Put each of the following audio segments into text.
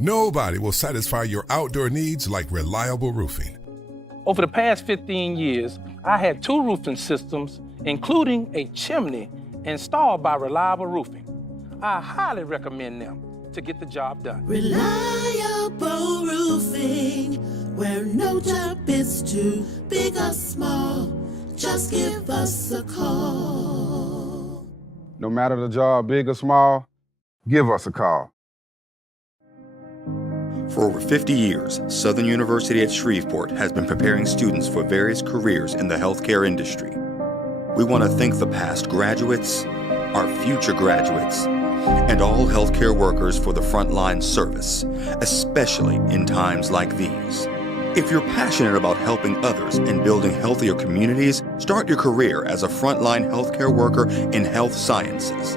Nobody will satisfy your outdoor needs like reliable roofing. Over the past 15 years, I had 2 roofing systems, including a chimney, installed by Reliable Roofing. I highly recommend them to get the job done. Reliable Roofing, where no job is too big or small. Just give us a call. No matter the job, big or small, give us a call. For over 50 years, Southern University at Shreveport has been preparing students for various careers in the healthcare industry. We want to thank the past graduates, our future graduates, and all healthcare workers for the frontline service, especially in times like these. If you're passionate about helping others and building healthier communities, start your career as a frontline healthcare worker in health sciences.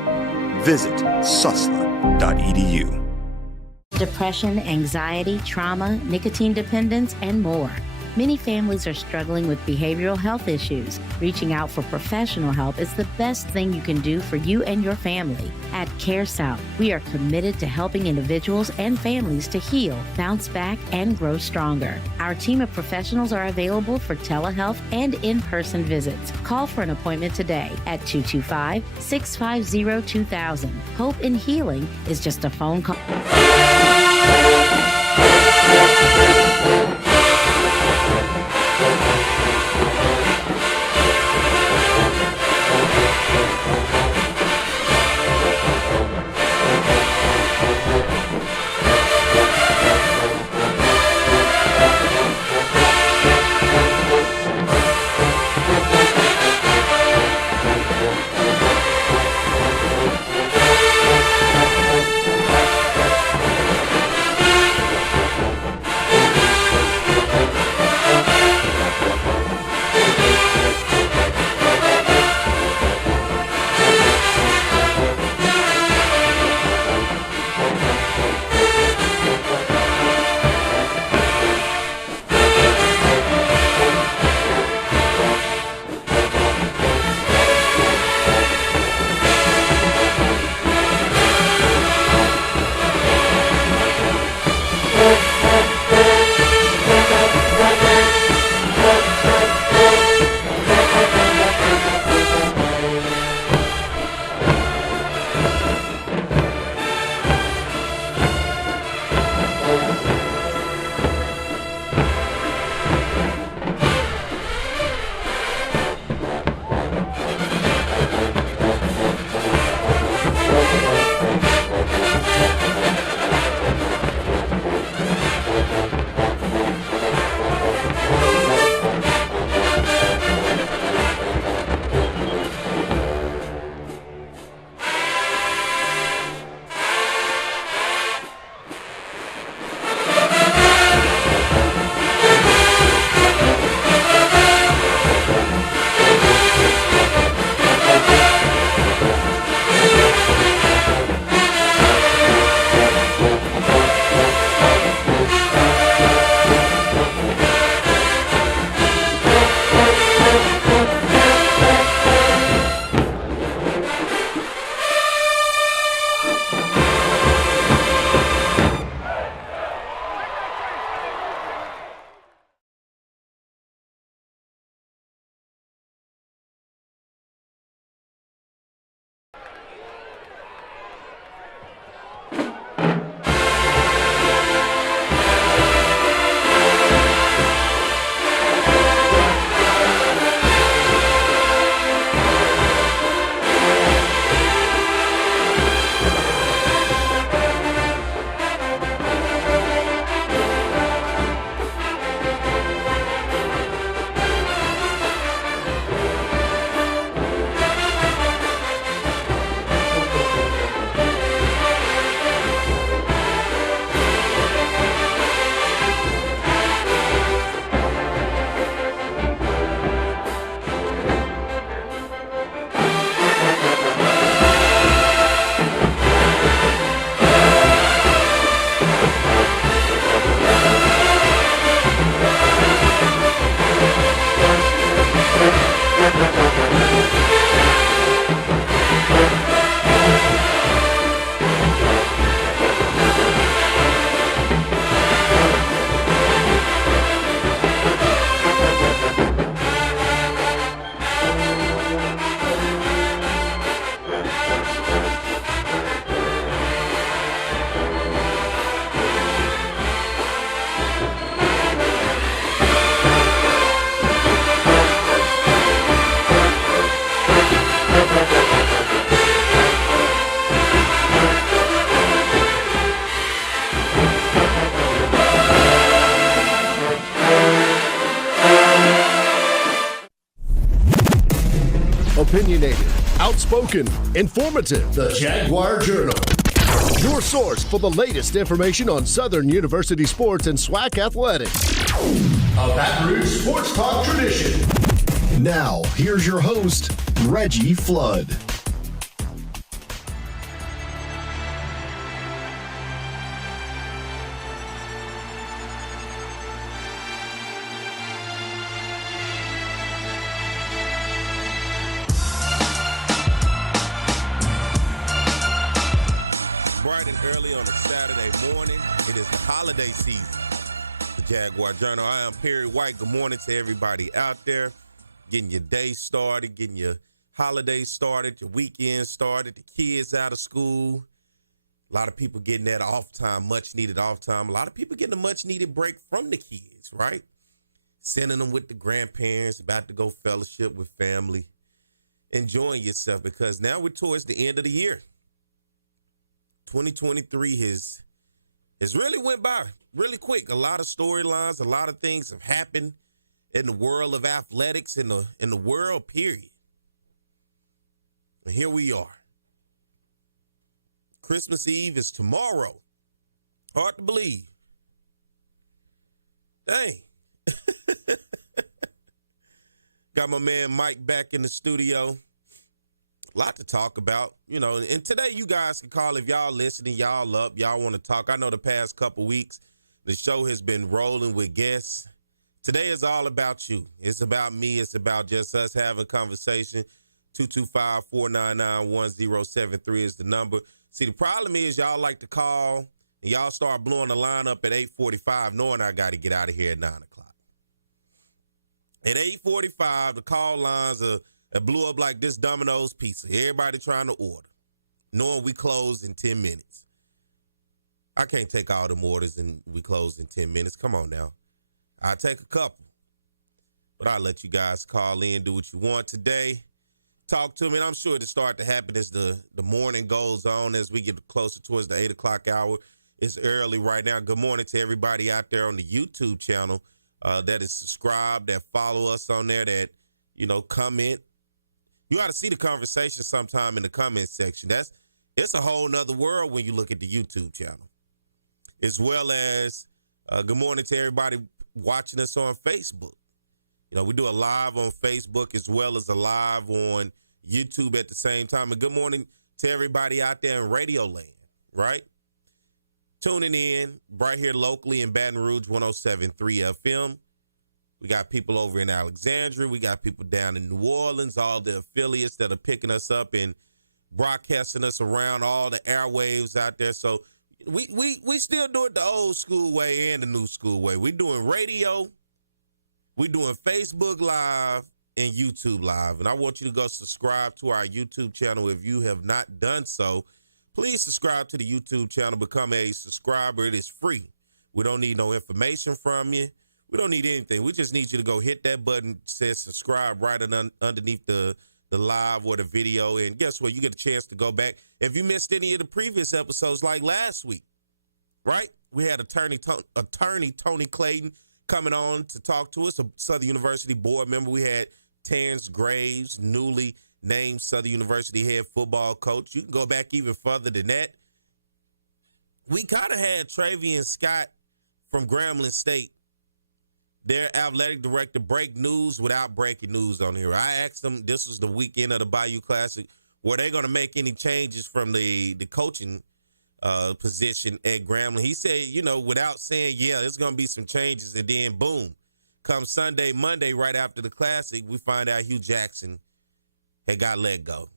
Visit susla.edu. Depression, anxiety, trauma, nicotine dependence, and more. Many families are struggling with behavioral health issues. Reaching out for professional help is the best thing you can do for you and your family. At CareSouth, we are committed to helping individuals and families to heal, bounce back, and grow stronger. Our team of professionals are available for telehealth and in-person visits. Call for an appointment today at 225-650-2000. Hope and healing is just a phone call. Opinionated, outspoken, informative. The Jaguar Journal. Your source for the latest information on Southern University sports and SWAC athletics. A Baton Rouge sports talk tradition. Now, here's your host, Reggie Flood. Holiday season. The Jaguar Journal. I am Perry White. Good morning to everybody out there. Getting your day started, getting your holidays started, your weekend started, the kids out of school. A lot of people getting that off time, much needed off time. A lot of people getting a much needed break from the kids, right? Sending them with the grandparents, about to go fellowship with family. Enjoying yourself because now we're towards the end of the year. 2023 has really went by really quick. A lot of storylines, a lot of things have happened in the world of athletics, in the world, period. And here we are. Christmas Eve is tomorrow. Hard to believe. Dang. Got my man Mike back in the studio. A lot to talk about, you know, and today you guys can call if y'all listening, y'all up, y'all want to talk. I know the past couple weeks, the show has been rolling with guests. Today is all about you. It's about me. It's about just us having a conversation. 225-499-1073 is the number. See, the problem is y'all like to call and y'all start blowing the line up at 8:45, knowing I got to get out of here at 9 o'clock. At 8:45, the call lines are that blew up like this Domino's pizza. Everybody trying to order, knowing we close in 10 minutes. I can't take all them orders and we close in 10 minutes. Come on now. I'll take a couple. But I'll let you guys call in, do what you want today. Talk to me, and I'm sure it'll start to happen as the morning goes on, as we get closer towards the 8 o'clock hour. It's early right now. Good morning to everybody out there on the YouTube channel that is subscribed, that follow us on there, that, you know, comment. You ought to see the conversation sometime in the comment section. It's a whole nother world when you look at the YouTube channel. As well as good morning to everybody watching us on Facebook. You know, we do a live on Facebook as well as a live on YouTube at the same time. And good morning to everybody out there in Radio Land, right? Tuning in right here locally in Baton Rouge 107.3 FM. We got people over in Alexandria. We got people down in New Orleans, all the affiliates that are picking us up and broadcasting us around all the airwaves out there. So we still do it the old school way and the new school way. We're doing radio. We're doing Facebook Live and YouTube Live. And I want you to go subscribe to our YouTube channel. If you have not done so, please subscribe to the YouTube channel. Become a subscriber. It is free. We don't need no information from you. We don't need anything. We just need you to go hit that button that says subscribe right underneath the live or the video. And guess what? You get a chance to go back. If you missed any of the previous episodes like last week, right? We had attorney Tony Clayton coming on to talk to us, a Southern University board member. We had Terrence Graves, newly named Southern University head football coach. You can go back even further than that. We kind of had Travian Scott from Grambling State, their athletic director, break news without breaking news on here. I asked them, this was the weekend of the Bayou Classic, were they going to make any changes from the coaching position at Grambling? He said, you know, without saying, yeah, there's going to be some changes. And then, boom, come Sunday, Monday, right after the Classic, we find out Hugh Jackson had got let go.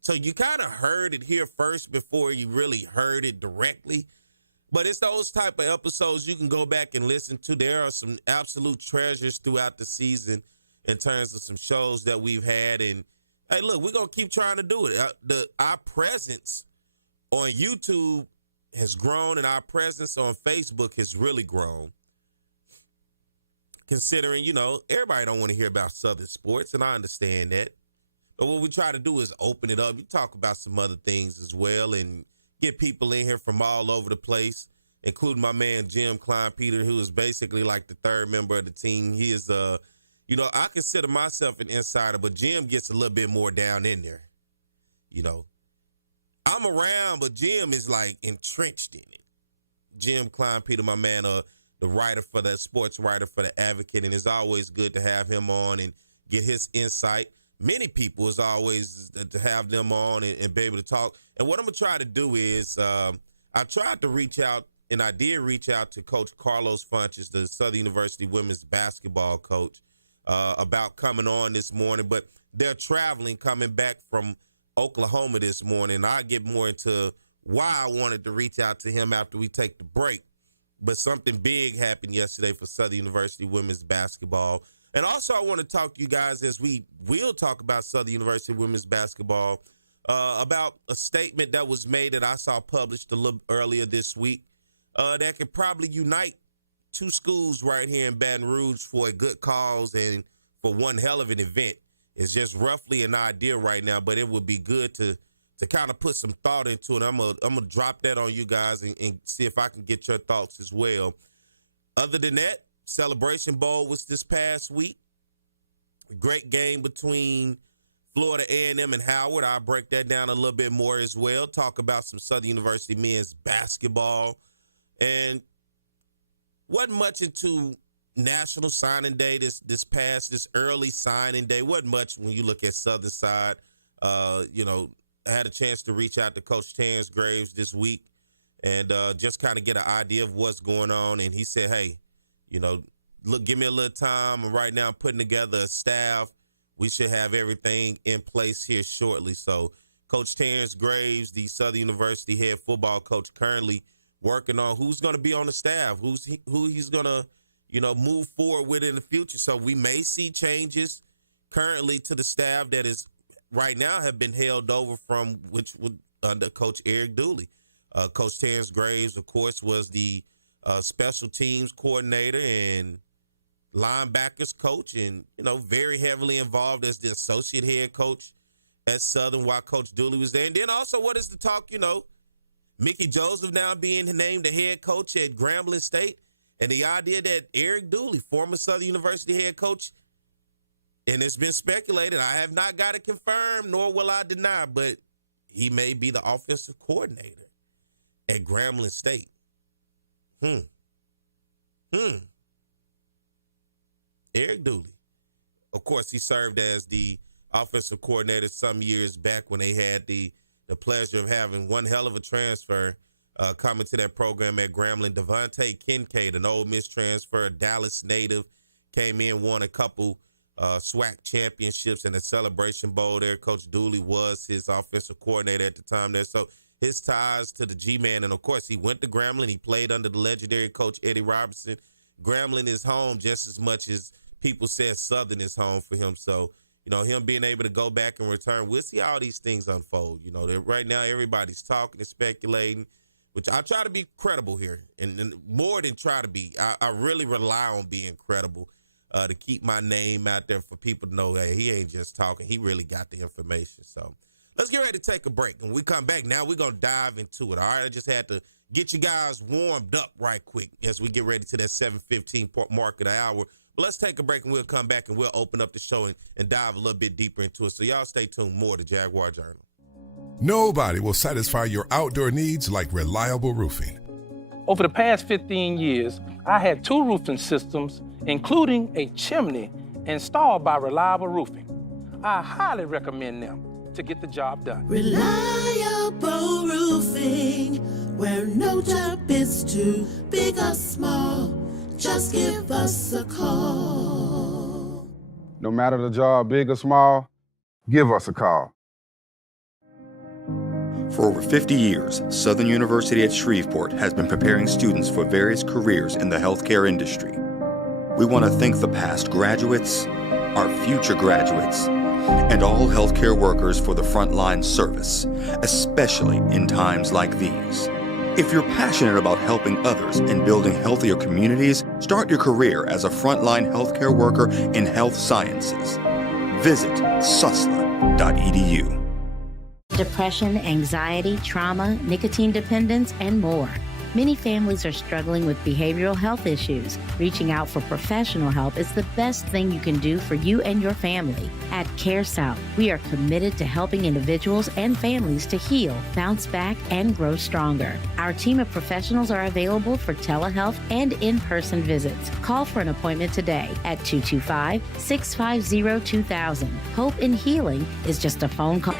So you kind of heard it here first before you really heard it directly. But it's those type of episodes you can go back and listen to. There are some absolute treasures throughout the season in terms of some shows that we've had. And, hey, look, we're going to keep trying to do it. Our presence on YouTube has grown, and our presence on Facebook has really grown. Considering, you know, everybody don't want to hear about Southern sports, and I understand that. But what we try to do is open it up. You talk about some other things as well and get people in here from all over the place, including my man Jim Klein Peter, who is basically like the third member of the team. He is You know, I consider myself an insider, but Jim gets a little bit more down in there. You know, I'm around, but Jim is like entrenched in it. Jim Klein-Peter, my man, the writer for the sports writer for the Advocate, and it's always good to have him on and get his insight. Many people is always to have them on and be able to talk. And what I'm gonna try to do is I tried to reach out, and I did reach out to Coach Carlos Funches, the Southern University women's basketball coach, about coming on this morning, but they're traveling, coming back from Oklahoma this morning. I'll get more into why I wanted to reach out to him after we take the break. But something big happened yesterday for Southern University women's basketball. And also I want to talk to you guys, as we will talk about Southern University women's basketball, about a statement that was made that I saw published a little earlier this week that could probably unite two schools right here in Baton Rouge for a good cause and for one hell of an event. It's just roughly an idea right now, but it would be good to kind of put some thought into it. I'm gonna drop that on you guys and see if I can get your thoughts as well. Other than that, Celebration Bowl was this past week. A great game between Florida A&M and Howard. I'll break that down a little bit more as well. Talk about some Southern University men's basketball. And wasn't much into National Signing Day this early signing day. Wasn't much when you look at Southern side. You know, I had a chance to reach out to Coach Terrence Graves this week and just kind of get an idea of what's going on. And he said, hey, you know, look, give me a little time. And right now I'm putting together a staff. We should have everything in place here shortly. So Coach Terrence Graves, the Southern University head football coach, currently working on who's going to be on the staff, who he's going to, you know, move forward with in the future. So we may see changes currently to the staff that is right now have been held over from which would under Coach Eric Dooley. Coach Terrence Graves, of course, was the special teams coordinator and linebackers coach, and, you know, very heavily involved as the associate head coach at Southern while Coach Dooley was there. And then also, what is the talk, you know, Mickey Joseph now being named the head coach at Grambling State, and the idea that Eric Dooley, former Southern University head coach, and it's been speculated, I have not got it confirmed, nor will I deny, but he may be the offensive coordinator at Grambling State. Eric Dooley. Of course, he served as the offensive coordinator some years back when they had the pleasure of having one hell of a transfer coming to that program at Grambling. Devontae Kincaid, an Ole Miss transfer, Dallas native, came in, won a couple SWAC championships and a Celebration Bowl there. Coach Dooley was his offensive coordinator at the time there. So his ties to the G-Man, and of course he went to Grambling. He played under the legendary Coach Eddie Robertson. Grambling is home just as much as people said Southern is home for him. So, you know, him being able to go back and return, we'll see how these things unfold. You know, right now everybody's talking and speculating, which I try to be credible here. And more than try to be, I really rely on being credible to keep my name out there for people to know, hey, he ain't just talking. He really got the information. So let's get ready to take a break. When we come back now, we're going to dive into it. All right, I just had to get you guys warmed up right quick as we get ready to that 7:15 mark of the hour. But let's take a break, and we'll come back, and we'll open up the show and dive a little bit deeper into it. So y'all stay tuned. More to Jaguar Journal. Nobody will satisfy your outdoor needs like reliable roofing. Over the past 15 years, I had 2 roofing systems, including a chimney, installed by Reliable Roofing. I highly recommend them to get the job done. Reliable Roofing, where no job is too big or small. Just give us a call. No matter the job, big or small, give us a call. For over 50 years, Southern University at Shreveport has been preparing students for various careers in the healthcare industry. We want to thank the past graduates, our future graduates, and all healthcare workers for the frontline service, especially in times like these. If you're passionate about helping others and building healthier communities, start your career as a frontline healthcare worker in health sciences. Visit susla.edu. Depression, anxiety, trauma, nicotine dependence, and more. Many families are struggling with behavioral health issues. Reaching out for professional help is the best thing you can do for you and your family. At Care South, we are committed to helping individuals and families to heal, bounce back, and grow stronger. Our team of professionals are available for telehealth and in-person visits. Call for an appointment today at 225-650-2000. Hope in healing is just a phone call.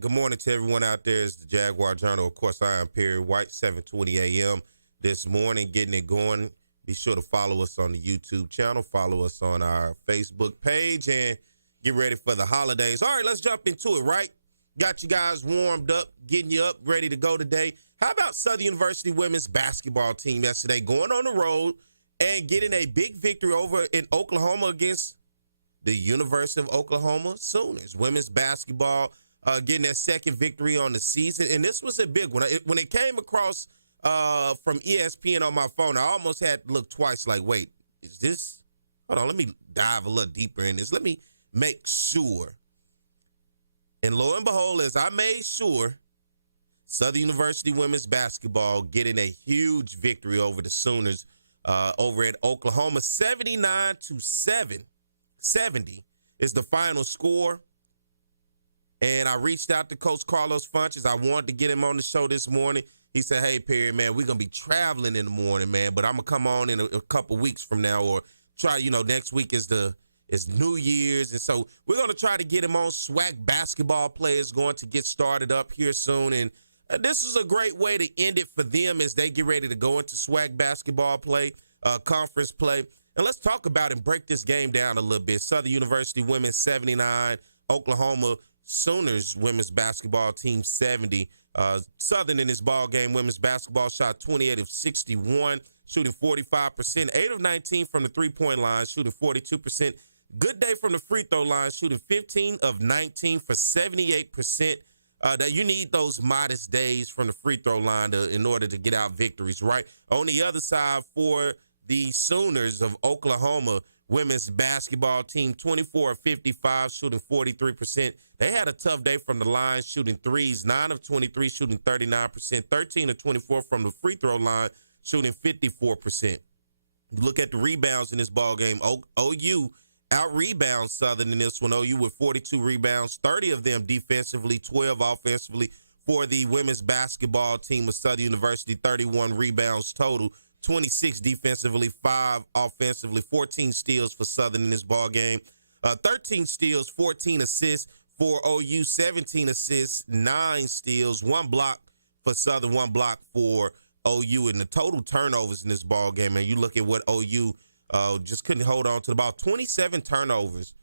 Good morning to everyone out there. It's the Jaguar Journal. Of course, I am Perry White, 7:20 a.m. this morning, getting it going. Be sure to follow us on the YouTube channel. Follow us on our Facebook page and get ready for the holidays. All right, let's jump into it, right? Got you guys warmed up, getting you up, ready to go today. How about Southern University women's basketball team yesterday going on the road and getting a big victory over in Oklahoma against the University of Oklahoma Sooners? Women's basketball getting their second victory on the season, and this was a big one. When it came across from ESPN on my phone, I almost had to look twice like, wait, is this? Hold on, let me dive a little deeper in this. Let me make sure. And lo and behold, as I made sure, Southern University women's basketball getting a huge victory over the Sooners over at Oklahoma. 79-70 is the final score. And I reached out to Coach Carlos Funches. I wanted to get him on the show this morning. He said, hey, Perry, man, we're going to be traveling in the morning, man, but I'm going to come on in a couple weeks from now or try, next week is New Year's. And so we're going to try to get him on. SWAC basketball play is going to get started up here soon. And this is a great way to end it for them as they get ready to go into SWAC basketball play, conference play. And let's talk about and break this game down a little bit. Southern University women's 79, Oklahoma Sooners women's basketball team 70. Southern in this ball game, women's basketball shot 28 of 61, shooting 45%, 8 of 19 from the three-point line, shooting 42%. Good day from the free throw line, shooting 15 of 19 for 78%. That you need those modest days from the free throw line in order to get out victories, right? On the other side, for the Sooners of Oklahoma women's basketball team, 24 of 55, shooting 43%. They had a tough day from the line, shooting threes, 9 of 23, shooting 39%, 13 of 24 from the free throw line, shooting 54%. You look at the rebounds in this ball game. OU out-rebounds Southern in this one. OU with 42 rebounds, 30 of them defensively, 12 offensively. For the women's basketball team of Southern University, 31 rebounds total, 26 defensively, 5 offensively, 14 steals for Southern in this ball game. 13 steals, 14 assists for OU, 17 assists, 9 steals, 1 block for Southern, 1 block for OU. And the total turnovers in this ball game, and you look at what OU just couldn't hold on to the ball. 27 turnovers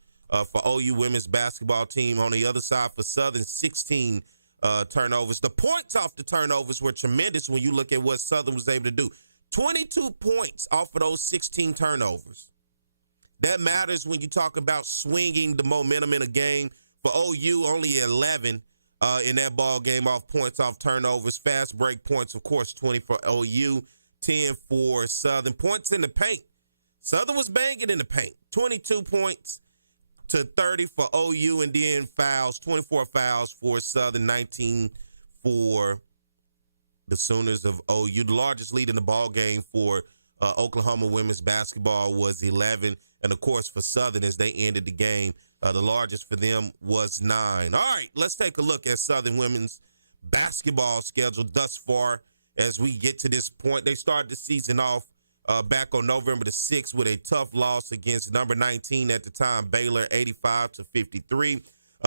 for OU women's basketball team. On the other side for Southern, 16 turnovers. The points off the turnovers were tremendous when you look at what Southern was able to do. 22 points off of those 16 turnovers. That matters when you talk about swinging the momentum in a game. For OU, only 11 in that ball game off points off turnovers. Fast break points, of course, 20 for OU, 10 for Southern. Points in the paint. Southern was banging in the paint. 22 points to 30 for OU, and then fouls, 24 fouls for Southern, 19 for the Sooners of OU. The largest lead in the ball game for Oklahoma women's basketball was 11, and of course for Southern as they ended the game, the largest for them was 9. All right, let's take a look at Southern women's basketball schedule thus far as we get to this point. They started the season off back on November the 6th with a tough loss against number 19 at the time, Baylor, 85-53.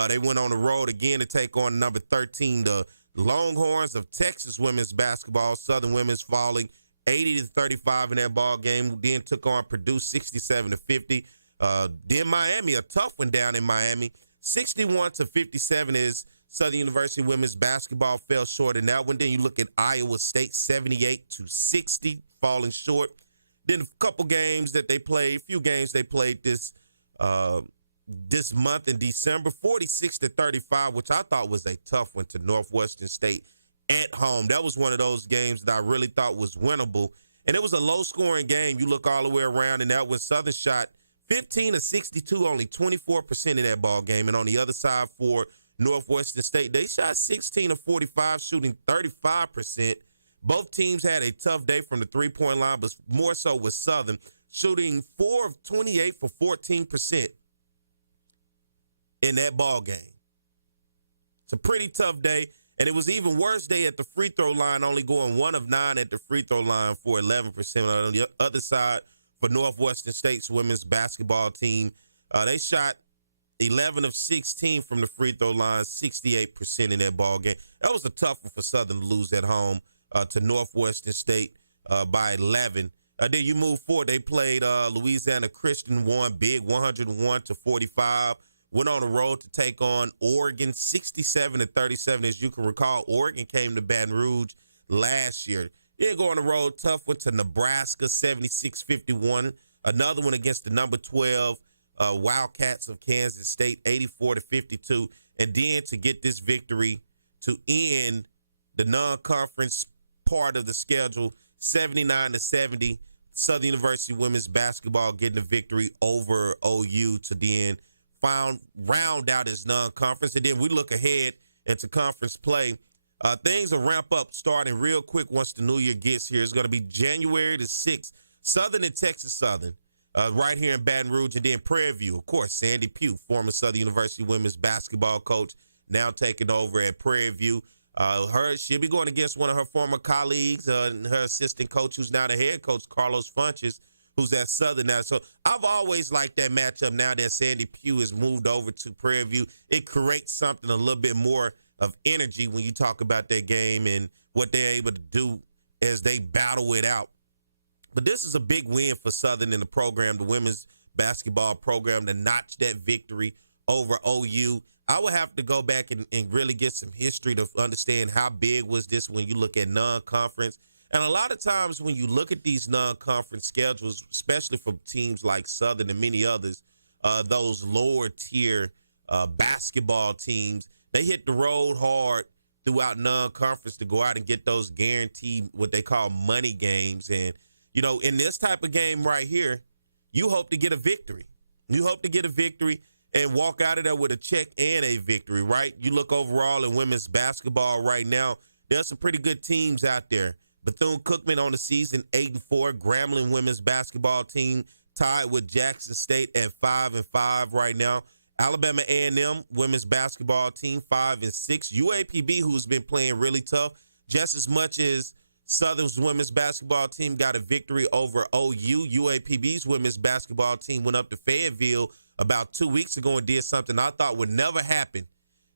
They went on the road again to take on number 13, the Longhorns of Texas women's basketball. Southern women's falling 80-35 in that ball game. Then took on Purdue 67-50. Then Miami, a tough one down in Miami, 61-57 is Southern University women's basketball fell short in that one. Then you look at Iowa State 78-60, falling short. Then a couple games that they played, a few games they played this month in December, 46-35, which I thought was a tough one to Northwestern State at home. That was one of those games that I really thought was winnable. And it was a low-scoring game. You look all the way around, and that was Southern shot 15-62, only 24% in that ball game. And on the other side for Northwestern State, they shot 16-45, shooting 35%. Both teams had a tough day from the three-point line, but more so with Southern, shooting 4 of 28 for 14% in that ball game. It's a pretty tough day, and it was even worse day at the free throw line, only going 1 of 9 at the free throw line for 11%. On the other side, for Northwestern State's women's basketball team, they shot 11 of 16 from the free throw line, 68% in that ball game. That was a tough one for Southern to lose at home to Northwestern State by 11. Then you move forward. They played Louisiana Christian, won big, 101-45. Went on the road to take on Oregon, 67-37. As you can recall, Oregon came to Baton Rouge last year. Then go on the road, tough one to Nebraska, 76-51. Another one against the number 12 Wildcats of Kansas State, 84-52. And then to get this victory to end the non-conference part of the schedule, 79-70. Southern University women's basketball getting a victory over OU to then round out his non-conference. And then we look ahead into conference play. Things will ramp up starting real quick once the new year gets here. It's going to be January the 6th. Southern and Texas Southern right here in Baton Rouge. And then Prairie View, of course, Sandy Pugh, former Southern University women's basketball coach, now taking over at Prairie View. She'll be going against one of her former colleagues and her assistant coach, who's now the head coach, Carlos Funches, who's at Southern now. So I've always liked that matchup. Now that Sandy Pugh has moved over to Prairie View, it creates something a little bit more of energy when you talk about that game and what they're able to do as they battle it out. But this is a big win for Southern in the program, the women's basketball program, to notch that victory over OU. I would have to go back and really get some history to understand how big was this when you look at non-conference. And a lot of times when you look at these non-conference schedules, especially for teams like Southern and many others, those lower tier basketball teams, they hit the road hard throughout non-conference to go out and get those guaranteed what they call money games. And, you know, in this type of game right here, you hope to get a victory. You hope to get a victory and walk out of there with a check and a victory, right? You look overall in women's basketball right now, there's some pretty good teams out there. Bethune-Cookman on the season, 8-4. Grambling women's basketball team tied with Jackson State at 5-5 right now. Alabama A&M women's basketball team 5-6. UAPB, who's been playing really tough, just as much as Southern's women's basketball team got a victory over OU. UAPB's women's basketball team went up to Fayetteville about 2 weeks ago and did something I thought would never happen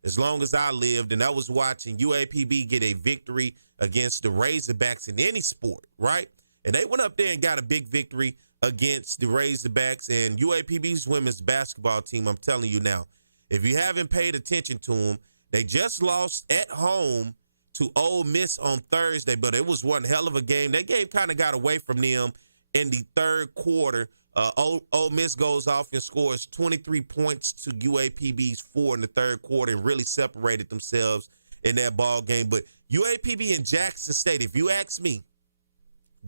as long as I lived, and that was watching UAPB get a victory against the Razorbacks in any sport, right? And they went up there and got a big victory against the Razorbacks. And UAPB's women's basketball team, I'm telling you now, if you haven't paid attention to them, they just lost at home to Ole Miss on Thursday, but it was one hell of a game. That game kind of got away from them in the third quarter. Ole Miss goes off and scores 23 points to UAPB's 4 in the third quarter and really separated themselves in that ball game. But UAPB and Jackson State, if you ask me,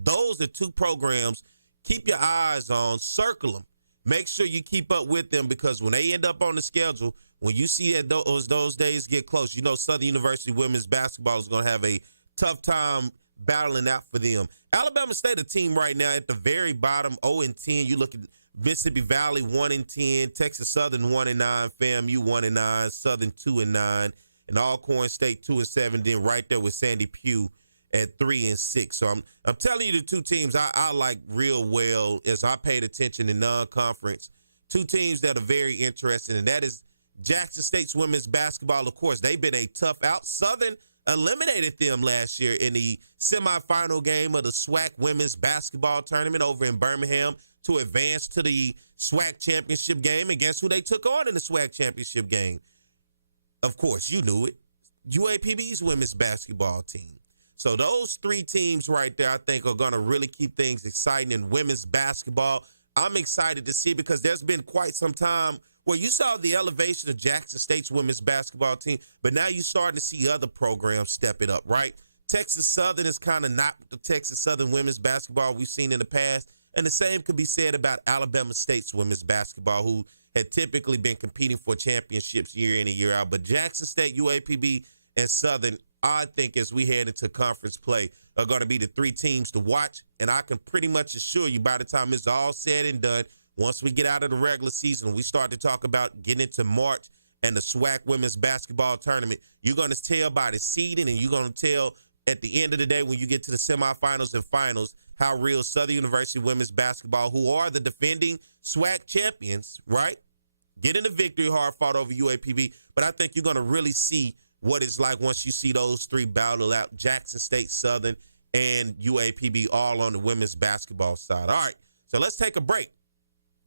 those are two programs. Keep your eyes on, circle them. Make sure you keep up with them, because when they end up on the schedule, when you see that those days get close, you know Southern University women's basketball is going to have a tough time battling out for them. Alabama State, a team right now at the very bottom, 0-10. You look at Mississippi Valley, 1-10. Texas Southern, 1-9. FAMU, 1-9. Southern, 2-9. And Alcorn State, 2-7. Then right there with Sandy Pugh at 3-6. So I'm telling you, the two teams I like real well as I paid attention in non-conference. Two teams that are very interesting, and that is Jackson State's women's basketball. Of course, they've been a tough out. Southern eliminated them last year in the semifinal game of the SWAC women's basketball tournament over in Birmingham to advance to the SWAC championship game. And guess who they took on in the SWAC championship game? Of course, you knew it. UAPB's women's basketball team. So those three teams right there, I think, are going to really keep things exciting in women's basketball. I'm excited to see, because there's been quite some time where you saw the elevation of Jackson State's women's basketball team, but now you're starting to see other programs step it up, right? Texas Southern is kind of not the Texas Southern women's basketball we've seen in the past, and the same could be said about Alabama State's women's basketball, who had typically been competing for championships year in and year out. But Jackson State, UAPB, and Southern, I think, as we head into conference play, are going to be the three teams to watch, and I can pretty much assure you by the time it's all said and done, once we get out of the regular season, we start to talk about getting into March and the SWAC women's basketball tournament, you're going to tell by the seeding, and you're going to tell at the end of the day when you get to the semifinals and finals how real Southern University women's basketball, who are the defending SWAC champions, right, getting a victory hard fought over UAPB. But I think you're going to really see what it's like once you see those three battle out, Jackson State, Southern, and UAPB all on the women's basketball side. All right, so let's take a break.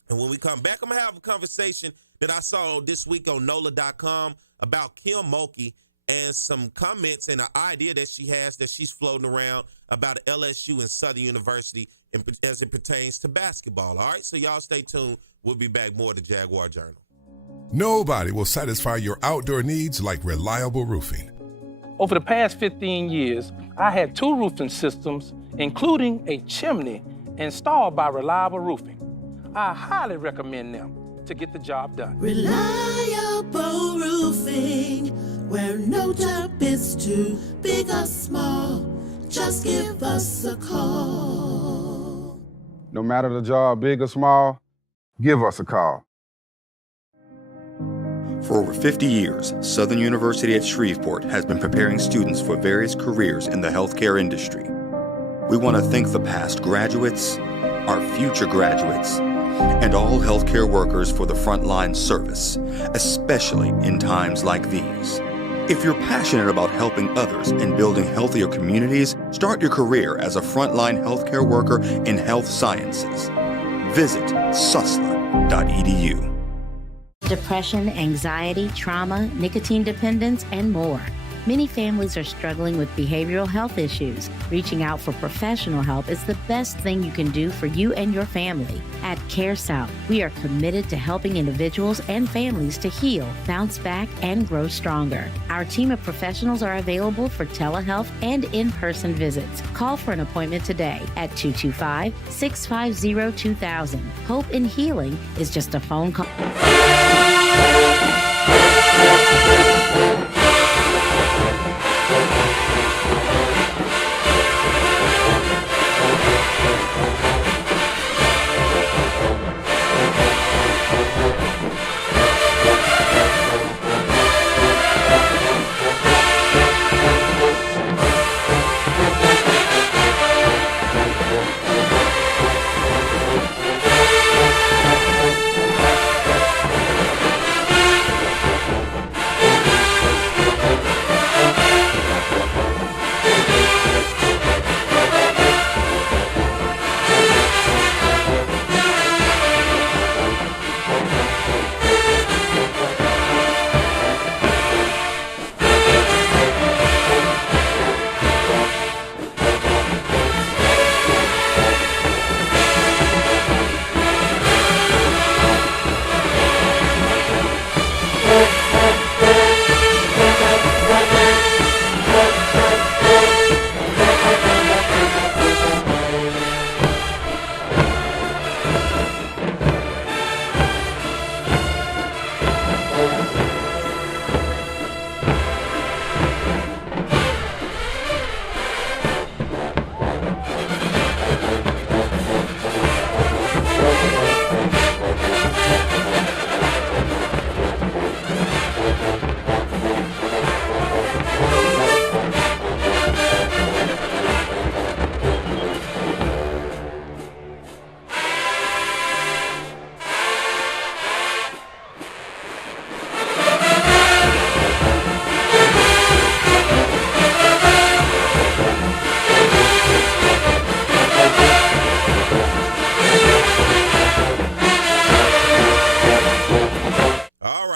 And when we come back, I'm going to have a conversation that I saw this week on NOLA.com about Kim Mulkey and some comments and an idea that she has that she's floating around about LSU and Southern University as it pertains to basketball. All right, so y'all stay tuned. We'll be back more to Jaguar Journal. Nobody will satisfy your outdoor needs like reliable roofing. Over the past 15 years, I had two roofing systems, including a chimney, installed by Reliable Roofing. I highly recommend them to get the job done. Reliable roofing, where no job is too big or small. Just give us a call. No matter the job, big or small, give us a call. For over 50 years, Southern University at Shreveport has been preparing students for various careers in the healthcare industry. We want to thank the past graduates, our future graduates, and all healthcare workers for the frontline service, especially in times like these. If you're passionate about helping others and building healthier communities, start your career as a frontline healthcare worker in health sciences. Visit susla.edu. Depression, anxiety, trauma, nicotine dependence, and more. Many families are struggling with behavioral health issues. Reaching out for professional help is the best thing you can do for you and your family. At Care South, we are committed to helping individuals and families to heal, bounce back, and grow stronger. Our team of professionals are available for telehealth and in-person visits. Call for an appointment today at 225-650-2000. Hope in healing is just a phone call.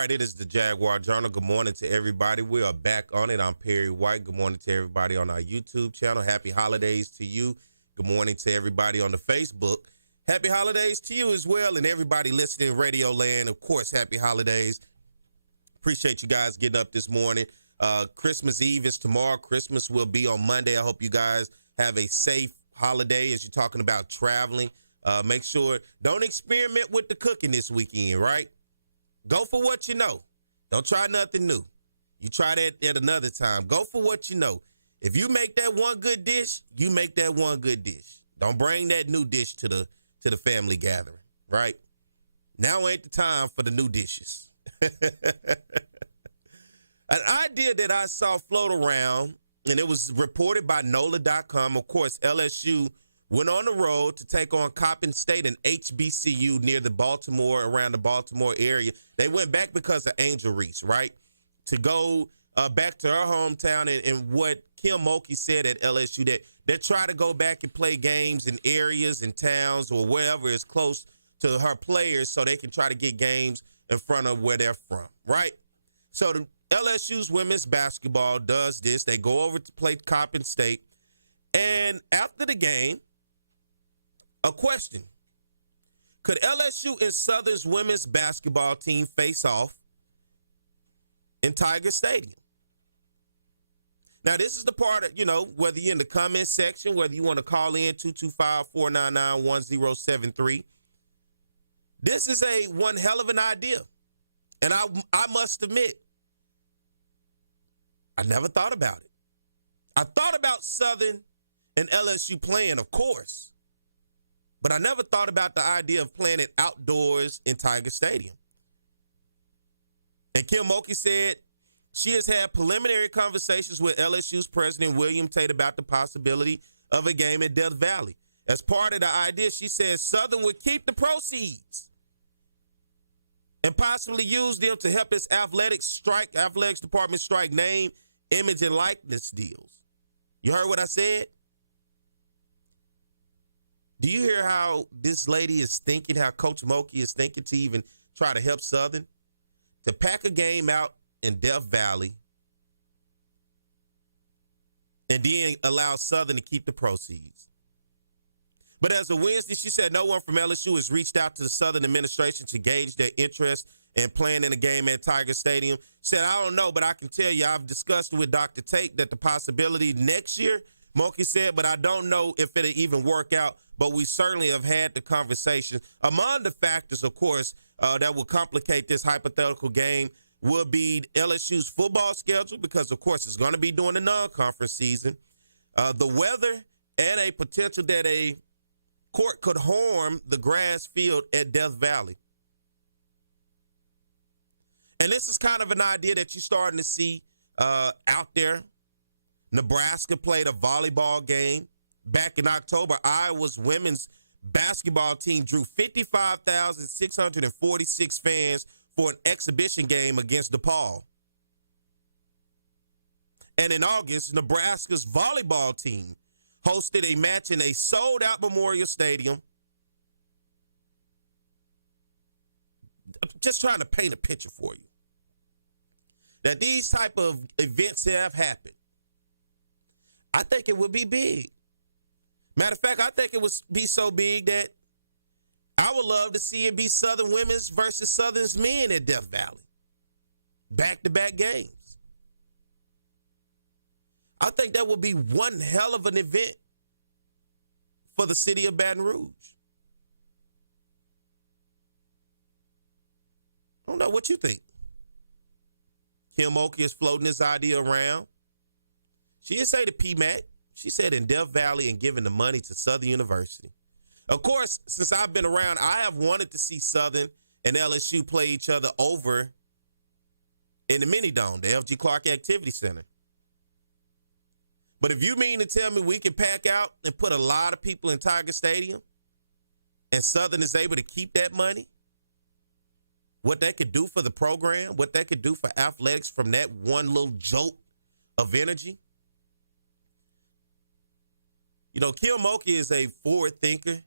It is the Jaguar Journal. Good morning to everybody. We are back on it. I'm Perry White. Good morning to everybody on our YouTube channel. Happy holidays to you. Good morning to everybody on the Facebook. Happy holidays to you as well, and everybody listening in Radio Land. Of course, happy holidays. Appreciate you guys getting up this morning. Christmas Eve is tomorrow. Christmas will be on Monday. I hope you guys have a safe holiday as you're talking about traveling. Make sure, don't experiment with the cooking this weekend, right? Go for what you know. Don't try nothing new. You try that at another time. Go for what you know. If you make that one good dish, you make that one good dish. Don't bring that new dish to the family gathering, right? Now ain't the time for the new dishes. An idea that I saw float around, and it was reported by NOLA.com. Of course, LSU went on the road to take on Coppin State and HBCU near around the Baltimore area. They went back because of Angel Reese, right? To go back to her hometown and what Kim Mulkey said at LSU, that they try to go back and play games in areas and towns or wherever is close to her players so they can try to get games in front of where they're from, right? So the LSU's women's basketball does this. They go over to play Coppin State, and after the game, a question. Could LSU and Southern's women's basketball team face off in Tiger Stadium? Now, this is the part of, whether you're in the comment section, whether you want to call in 225-499-1073. This is one hell of an idea. And I must admit, I never thought about it. I thought about Southern and LSU playing, of course. But I never thought about the idea of playing it outdoors in Tiger Stadium. And Kim Mulkey said she has had preliminary conversations with LSU's president, William Tate, about the possibility of a game at Death Valley. As part of the idea, she said Southern would keep the proceeds and possibly use them to help its athletics department strike name, image, and likeness deals. You heard what I said? Do you hear how this lady is thinking, how Coach Mulkey is thinking to even try to help Southern? To pack a game out in Death Valley and then allow Southern to keep the proceeds. But as of Wednesday, she said no one from LSU has reached out to the Southern administration to gauge their interest in playing in a game at Tiger Stadium. She said, I don't know, but I can tell you I've discussed with Dr. Tate that the possibility next year, Mulkey said, but I don't know if it'll even work out. But we certainly have had the conversation. Among the factors, of course, that will complicate this hypothetical game will be LSU's football schedule, because, of course, it's going to be during the non-conference season. The weather and a potential that a court could harm the grass field at Death Valley. And this is kind of an idea that you're starting to see out there. Nebraska played a volleyball game. Back in October, Iowa's women's basketball team drew 55,646 fans for an exhibition game against DePaul. And in August, Nebraska's volleyball team hosted a match in a sold-out Memorial Stadium. I'm just trying to paint a picture for you. That these type of events have happened. I think it would be big. Matter of fact, I think it would be so big that I would love to see it be Southern women's versus Southern's men at Death Valley. Back-to-back games. I think that would be one hell of an event for the city of Baton Rouge. I don't know what you think. Kim Mulkey is floating this idea around. She didn't say the PMAC. She said in Death Valley and giving the money to Southern University. Of course, since I've been around, I have wanted to see Southern and LSU play each other over in the mini dome, the F.G. Clark Activity Center. But if you mean to tell me we can pack out and put a lot of people in Tiger Stadium and Southern is able to keep that money, what they could do for the program, what they could do for athletics from that one little jolt of energy. You know, Kim Mulkey is a forward thinker.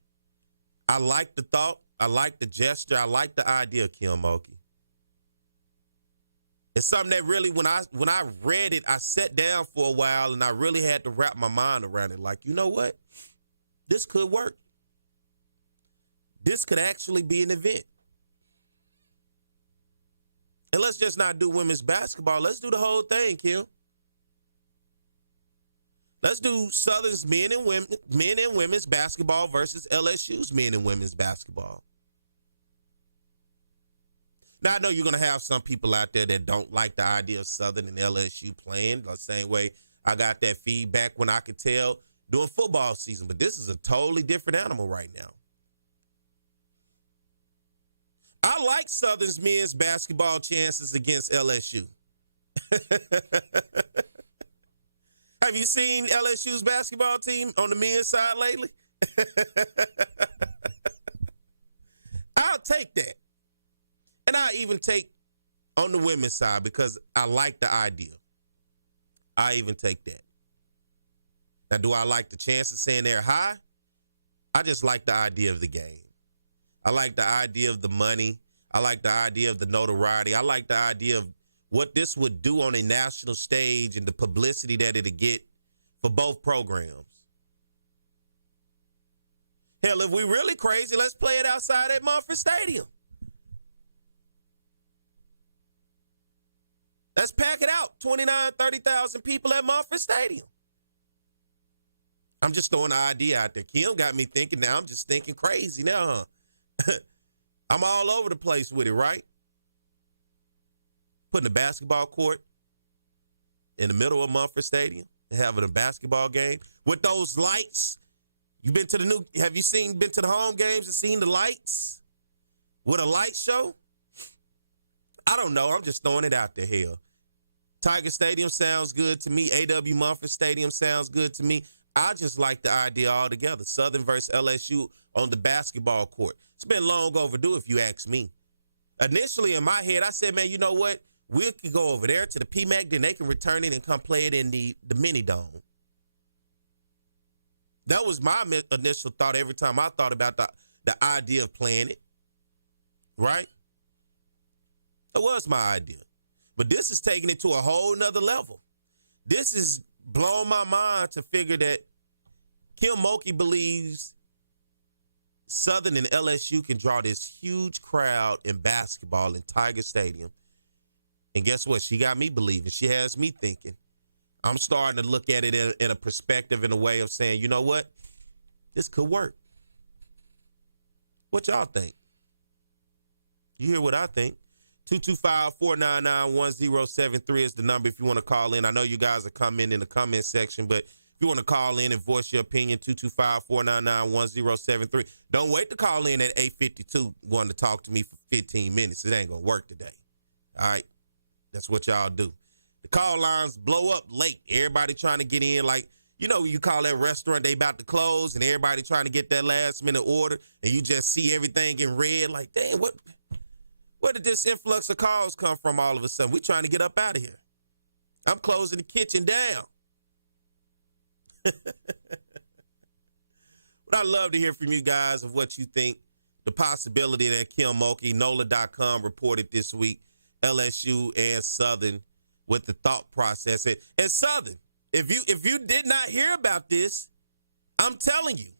I like the thought. I like the gesture. I like the idea of Kim Mulkey. It's something that really, when I read it, I sat down for a while and I really had to wrap my mind around it. Like, you know what? This could work. This could actually be an event. And let's just not do women's basketball. Let's do the whole thing, Kim. Let's do Southern's men and women's basketball versus LSU's men and women's basketball. Now, I know you're going to have some people out there that don't like the idea of Southern and LSU playing the same way I got that feedback when I could tell during football season. But this is a totally different animal right now. I like Southern's men's basketball chances against LSU. Have you seen LSU's basketball team on the men's side lately? I'll take that. And I'll even take on the women's side because I like the idea. I even take that. Now, do I like the chances saying they're high? I just like the idea of the game. I like the idea of the money. I like the idea of the notoriety. I like the idea of what this would do on a national stage and the publicity that it'll get for both programs. Hell, if we really crazy, let's play it outside at Mumford Stadium. Let's pack it out, 29,000, 30,000 people at Mumford Stadium. I'm just throwing the idea out there. Kim got me thinking now. I'm just thinking crazy now, huh? I'm all over the place with it, right? Putting a basketball court in the middle of Mumford Stadium and having a basketball game with those lights. Have you been to the home games and seen the lights with a light show? I don't know. I'm just throwing it out there. Hell, Tiger Stadium sounds good to me. A.W. Mumford Stadium sounds good to me. I just like the idea altogether. Southern versus LSU on the basketball court. It's been long overdue if you ask me. Initially in my head, I said, man, you know what? We could go over there to the PMAC, then they can return it and come play it in the mini dome. That was my initial thought every time I thought about the idea of playing it. Right? That was my idea. But this is taking it to a whole nother level. This is blowing my mind to figure that Kim Mulkey believes Southern and LSU can draw this huge crowd in basketball in Tiger Stadium. And guess what? She got me believing. She has me thinking. I'm starting to look at it in a perspective, in a way of saying, you know what? This could work. What y'all think? You hear what I think? 225-499-1073 is the number if you want to call in. I know you guys are coming in the comment section, but if you want to call in and voice your opinion, 225-499-1073. Don't wait to call in at 8:52 wanting to talk to me for 15 minutes. It ain't going to work today. All right? That's what y'all do. The call lines blow up late. Everybody trying to get in, like, you know, you call that restaurant, they about to close, and everybody trying to get that last minute order, and you just see everything in red, like, dang, where did this influx of calls come from all of a sudden? We trying to get up out of here. I'm closing the kitchen down. But I'd love to hear from you guys of what you think. The possibility that Kim Mulkey, NOLA.com reported this week, LSU and Southern with the thought process. And Southern, if you did not hear about this, I'm telling you,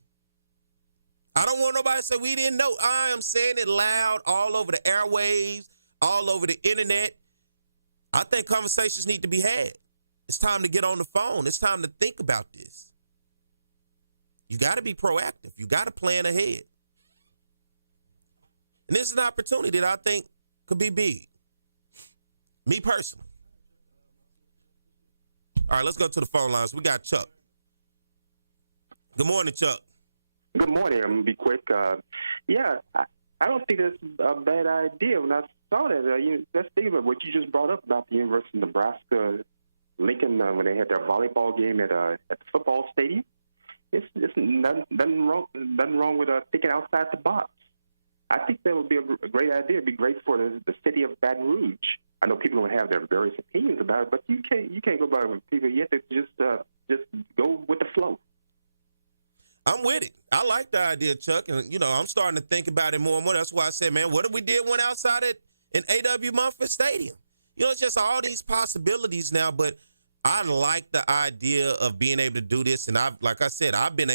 I don't want nobody to say we didn't know. I am saying it loud all over the airwaves, all over the internet. I think conversations need to be had. It's time to get on the phone. It's time to think about this. You got to be proactive. You got to plan ahead. And this is an opportunity that I think could be big. Me personally. All right, let's go to the phone lines. We got Chuck. Good morning, Chuck. Good morning. I'm going to be quick. I don't think that's a bad idea. When I saw that, let's think about what you just brought up about the University of Nebraska, Lincoln, when they had their volleyball game at the football stadium. It's nothing wrong with thinking outside the box. I think that would be a great idea. It'd be great for the city of Baton Rouge. I know people don't have their various opinions about it, but you can't go by with people. You have to just go with the flow. I'm with it. I like the idea, Chuck, and I'm starting to think about it more and more. That's why I said, man, what if we did one outside in A.W. Mumford Stadium? It's just all these possibilities now, but I like the idea of being able to do this. And like I said, I've been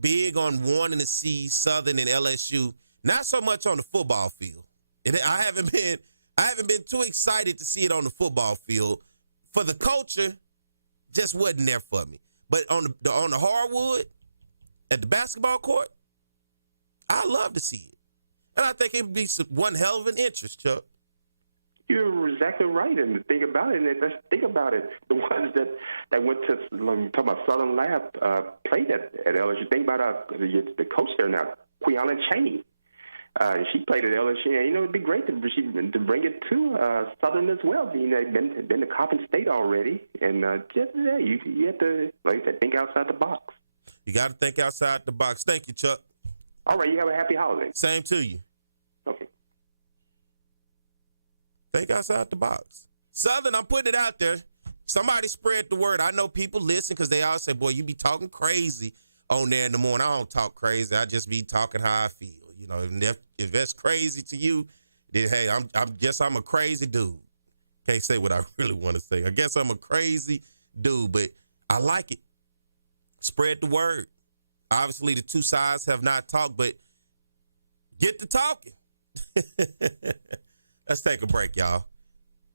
big on wanting to see Southern and LSU, not so much on the football field. And I haven't been too excited to see it on the football field. For the culture, just wasn't there for me. But on the hardwood, at the basketball court, I love to see it. And I think it would be one hell of an interest, Chuck. You're exactly right. And let's think about it. The ones that went to, talking about Southern Lab, played at LSU. Think about the coach there now, Quiana Chaney. She played at LSU. It'd be great to bring it to Southern as well. They've been to Coppin State already, and you have to, like I said, think outside the box. You got to think outside the box. Thank you, Chuck. All right, you have a happy holiday. Same to you. Okay. Think outside the box. Southern, I'm putting it out there. Somebody spread the word. I know people listen because they all say, boy, you be talking crazy on there in the morning. I don't talk crazy. I just be talking how I feel. If that's crazy to you, then hey, I guess I'm a crazy dude. Can't say what I really want to say. I guess I'm a crazy dude, but I like it. Spread the word. Obviously, the two sides have not talked, but get to talking. Let's take a break, y'all.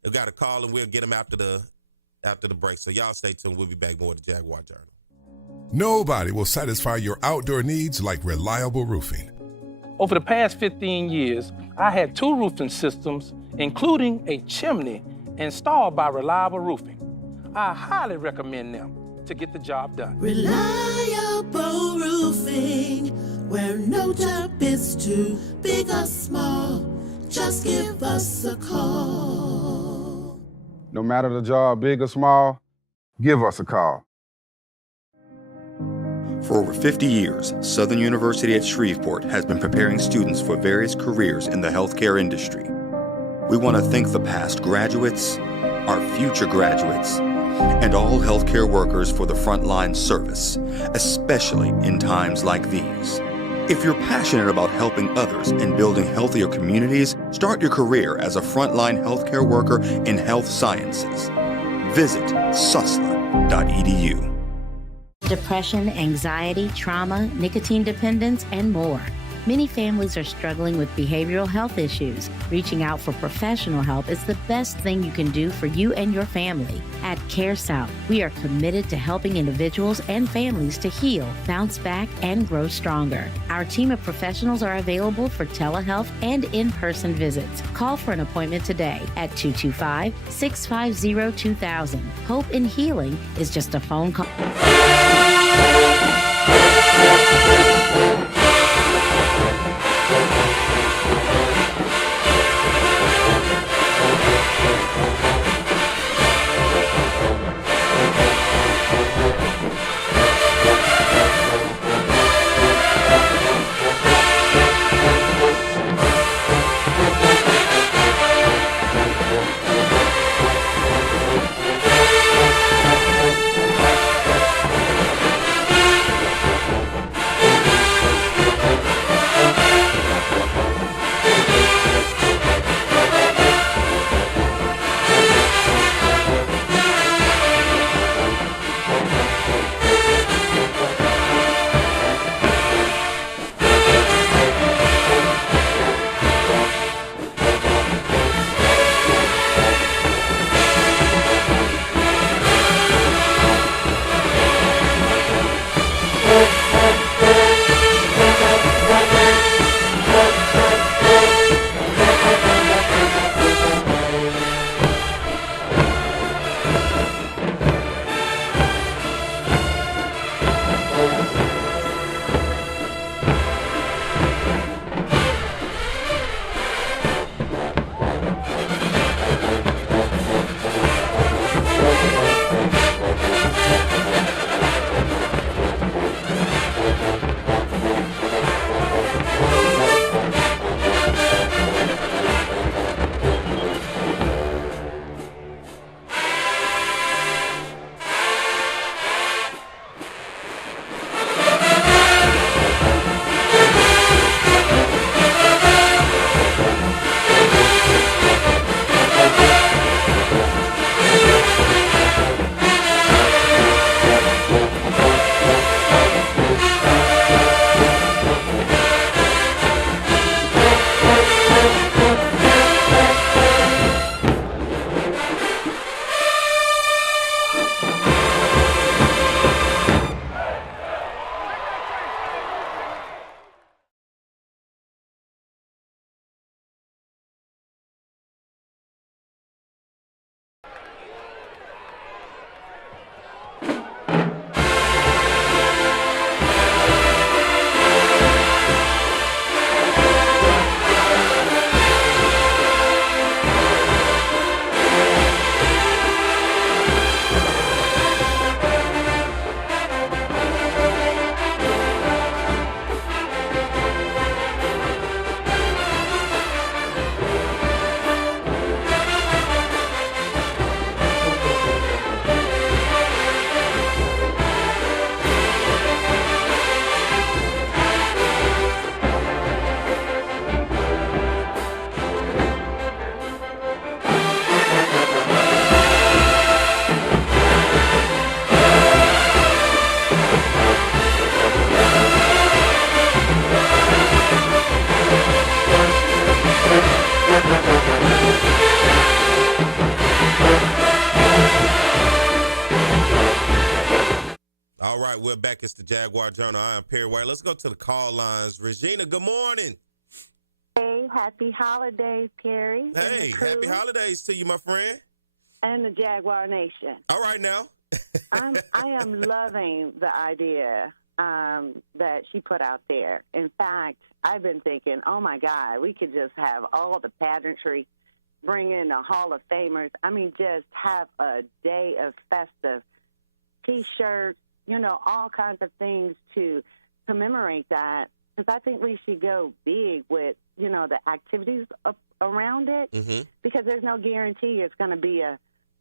We got a call, and we'll get them after the break. So y'all stay tuned. We'll be back more with the Jaguar Journal. Nobody will satisfy your outdoor needs like reliable roofing. Over the past 15 years, I had 2 roofing systems, including a chimney, installed by Reliable Roofing. I highly recommend them to get the job done. Reliable Roofing, where no job is too big or small. Just give us a call. No matter the job, big or small, give us a call. For over 50 years, Southern University at Shreveport has been preparing students for various careers in the healthcare industry. We want to thank the past graduates, our future graduates, and all healthcare workers for the frontline service, especially in times like these. If you're passionate about helping others and building healthier communities, start your career as a frontline healthcare worker in health sciences. Visit susla.edu. Depression, anxiety, trauma, nicotine dependence, and more. Many families are struggling with behavioral health issues. Reaching out for professional help is the best thing you can do for you and your family. At CareSouth, we are committed to helping individuals and families to heal, bounce back, and grow stronger. Our team of professionals are available for telehealth and in-person visits. Call for an appointment today at 225-650-2000. Hope in healing is just a phone call. We're back. It's the Jaguar Journal. I am Perry White. Let's go to the call lines. Regina, good morning. Hey, happy holidays, Perry. Hey, happy holidays to you, my friend. And the Jaguar Nation. All right now. I am loving the idea that she put out there. In fact, I've been thinking, oh, my God, we could just have all the pageantry, bring in the Hall of Famers. I mean, just have a day of festive T-shirts, all kinds of things to commemorate that. Because I think we should go big with, the activities around it. Mm-hmm. Because there's no guarantee it's going to be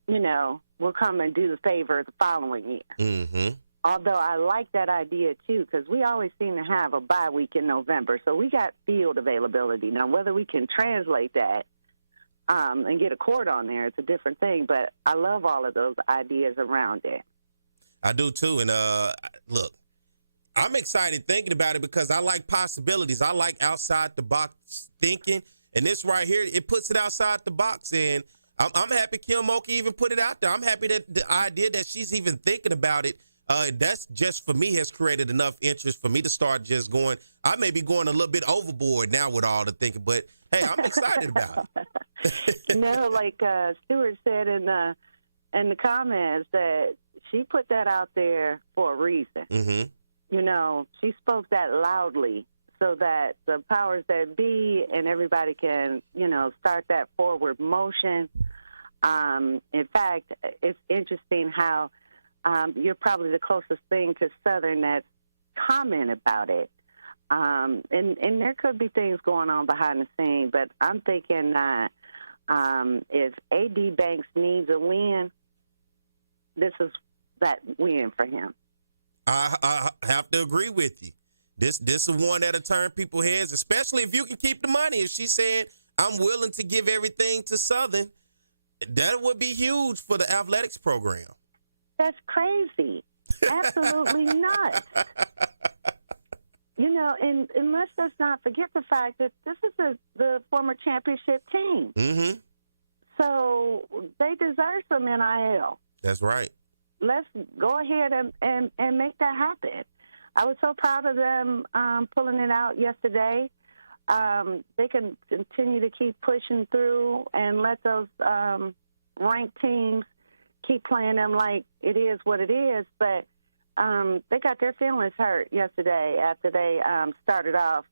we'll come and do the favor the following year. Mm-hmm. Although I like that idea, too, because we always seem to have a bye week in November. So we got field availability. Now, whether we can translate that and get a court on there, it's a different thing. But I love all of those ideas around it. I do, too. And, look, I'm excited thinking about it because I like possibilities. I like outside-the-box thinking. And this right here, it puts it outside the box. And I'm happy Kim Mulkey even put it out there. I'm happy that the idea that she's even thinking about it, that's just for me has created enough interest for me to start just going. I may be going a little bit overboard now with all the thinking, but hey, I'm excited about it. Like Stuart said in the comments that she put that out there for a reason. Mm-hmm. She spoke that loudly so that the powers that be and everybody can, start that forward motion. In fact, it's interesting how you're probably the closest thing to Southern that's comment about it. And there could be things going on behind the scenes, but I'm thinking that if A.D. Banks needs a win, this is that win for him. I have to agree with you. This is one that'll turn people's heads, especially if you can keep the money. If she's saying, I'm willing to give everything to Southern, that would be huge for the athletics program. That's crazy. Absolutely nuts. And let's just not forget the fact that this is the former championship team. Mm-hmm. So they deserve some NIL. That's right. Let's go ahead and make that happen. I was so proud of them pulling it out yesterday. They can continue to keep pushing through and let those ranked teams keep playing them like it is what it is. But they got their feelings hurt yesterday after they started off,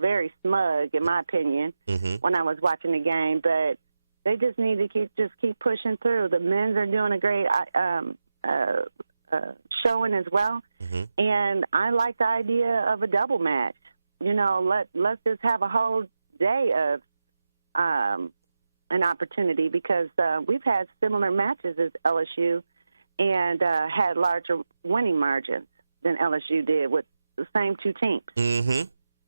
very smug, in my opinion, when I was watching the game. But they just need to keep pushing through. The men's are doing a great showing as well. And I like the idea of a double match. Let's just have a whole day of an opportunity because we've had similar matches as LSU and had larger winning margins than LSU did with the same two teams. Mm-hmm.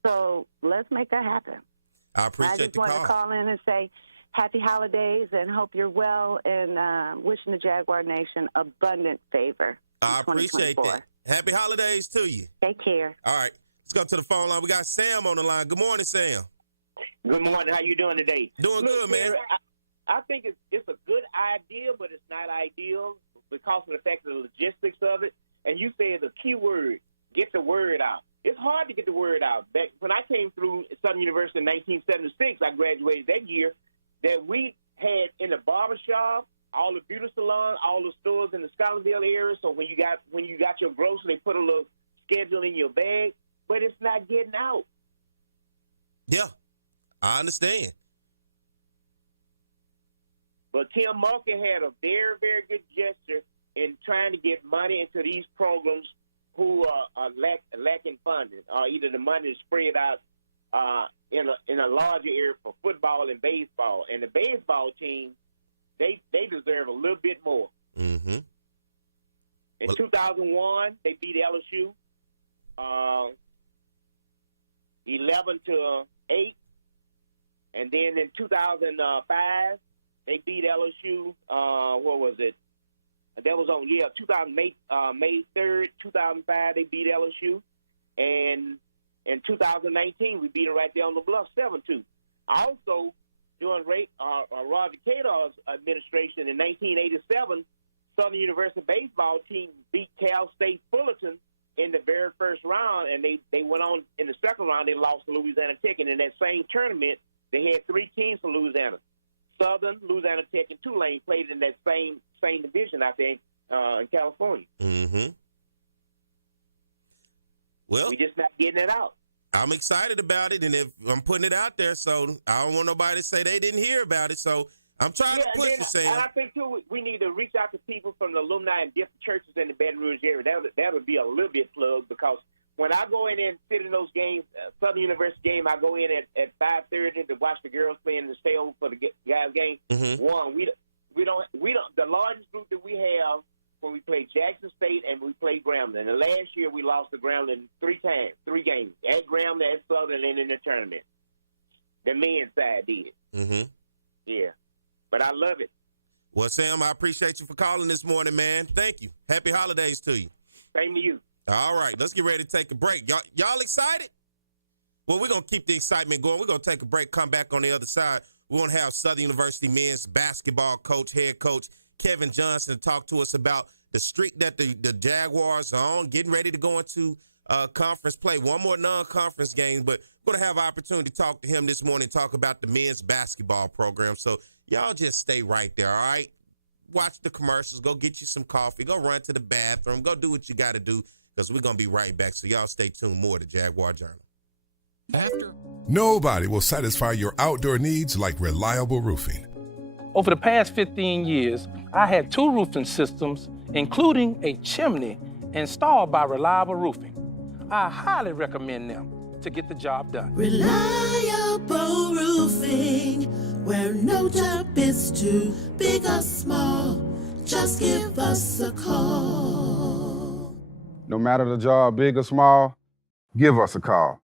So let's make that happen. I appreciate the call. I just want to call in and say happy holidays and hope you're well and wishing the Jaguar Nation abundant favor. I appreciate that. Happy holidays to you. Take care. All right. Let's go to the phone line. We got Sam on the line. Good morning, Sam. Good morning. How you doing today? Doing good, man. I think it's a good idea, but it's not ideal because of the fact of the logistics of it. And you said the key word, get the word out. It's hard to get the word out. Back when I came through Southern University in 1976, I graduated that year, that we had in the barbershop, all the beauty salons, all the stores in the Scotlandville area. So when you got your groceries, they put a little schedule in your bag, but it's not getting out. Yeah, I understand. But Kim Mulkey had a very, very good gesture in trying to get money into these programs who are lacking funding, or either the money is spread out in a larger area for football and baseball. And the baseball team, they deserve a little bit more. Mm-hmm. In 2001, they beat LSU 11-8, and then in 2005 they beat LSU. What was it? That was on May 3rd, 2005. They beat LSU, and in 2019 we beat them right there on the bluff 7-2. Also, during Roger Cator's administration in 1987, Southern University baseball team beat Cal State Fullerton in the very first round, and they went on in the second round. They lost to Louisiana Tech, and in that same tournament, they had three teams from Louisiana. Southern, Louisiana Tech, and Tulane played in that same division out there in California. Mm-hmm. Well, we're just not getting it out. I'm excited about it, and if I'm putting it out there, so I don't want nobody to say they didn't hear about it. So I'm trying to push it, Sam. And I think, too, we need to reach out to people from the alumni and different churches in the Baton Rouge area. That would be a little bit plugged, because when I go in and sit in those games, Southern University game, I go in at 5:30 to watch the girls play and to stay over for the guys' game. Mm-hmm. One, we don't. The largest group that we have when we play Jackson State and we play Grambling. And last year we lost to Grambling 3 games at Grambling, at Southern, and in the tournament. The men's side did. Mm-hmm. Yeah, but I love it. Well, Sam, I appreciate you for calling this morning, man. Thank you. Happy holidays to you. Same to you. All right, let's get ready to take a break. Y'all excited? Well, we're going to keep the excitement going. We're going to take a break, come back on the other side. We're going to have Southern University men's basketball coach, head coach Kevin Johnson, to talk to us about the streak that the Jaguars are on, getting ready to go into conference play. One more non-conference game, but we're going to have an opportunity to talk to him this morning, talk about the men's basketball program. So y'all just stay right there, all right? Watch the commercials. Go get you some coffee. Go run to the bathroom. Go do what you got to do, because we're going to be right back. So y'all stay tuned. More to Jaguar Journal. Nobody will satisfy your outdoor needs like reliable roofing. Over the past 15 years, I had 2 roofing systems, including a chimney, installed by Reliable Roofing. I highly recommend them to get the job done. Reliable roofing, where no job is too big or small. Just give us a call. No matter the job, big or small, give us a call.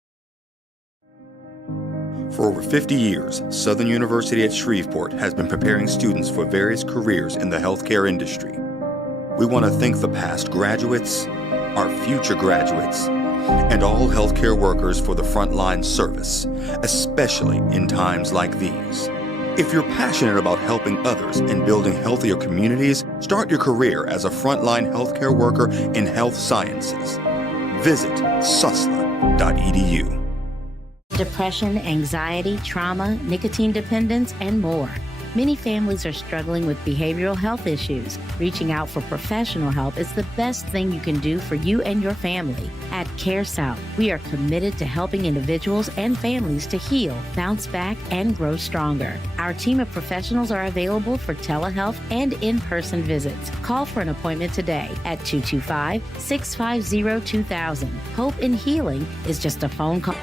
For over 50 years, Southern University at Shreveport has been preparing students for various careers in the healthcare industry. We want to thank the past graduates, our future graduates, and all healthcare workers for the frontline service, especially in times like these. If you're passionate about helping others and building healthier communities, start your career as a frontline healthcare worker in health sciences. Visit susla.edu. Depression, anxiety, trauma, nicotine dependence, and more. Many families are struggling with behavioral health issues. Reaching out for professional help is the best thing you can do for you and your family. At Care South, we are committed to helping individuals and families to heal, bounce back, and grow stronger. Our team of professionals are available for telehealth and in-person visits. Call for an appointment today at 225-650-2000. Hope in healing is just a phone call.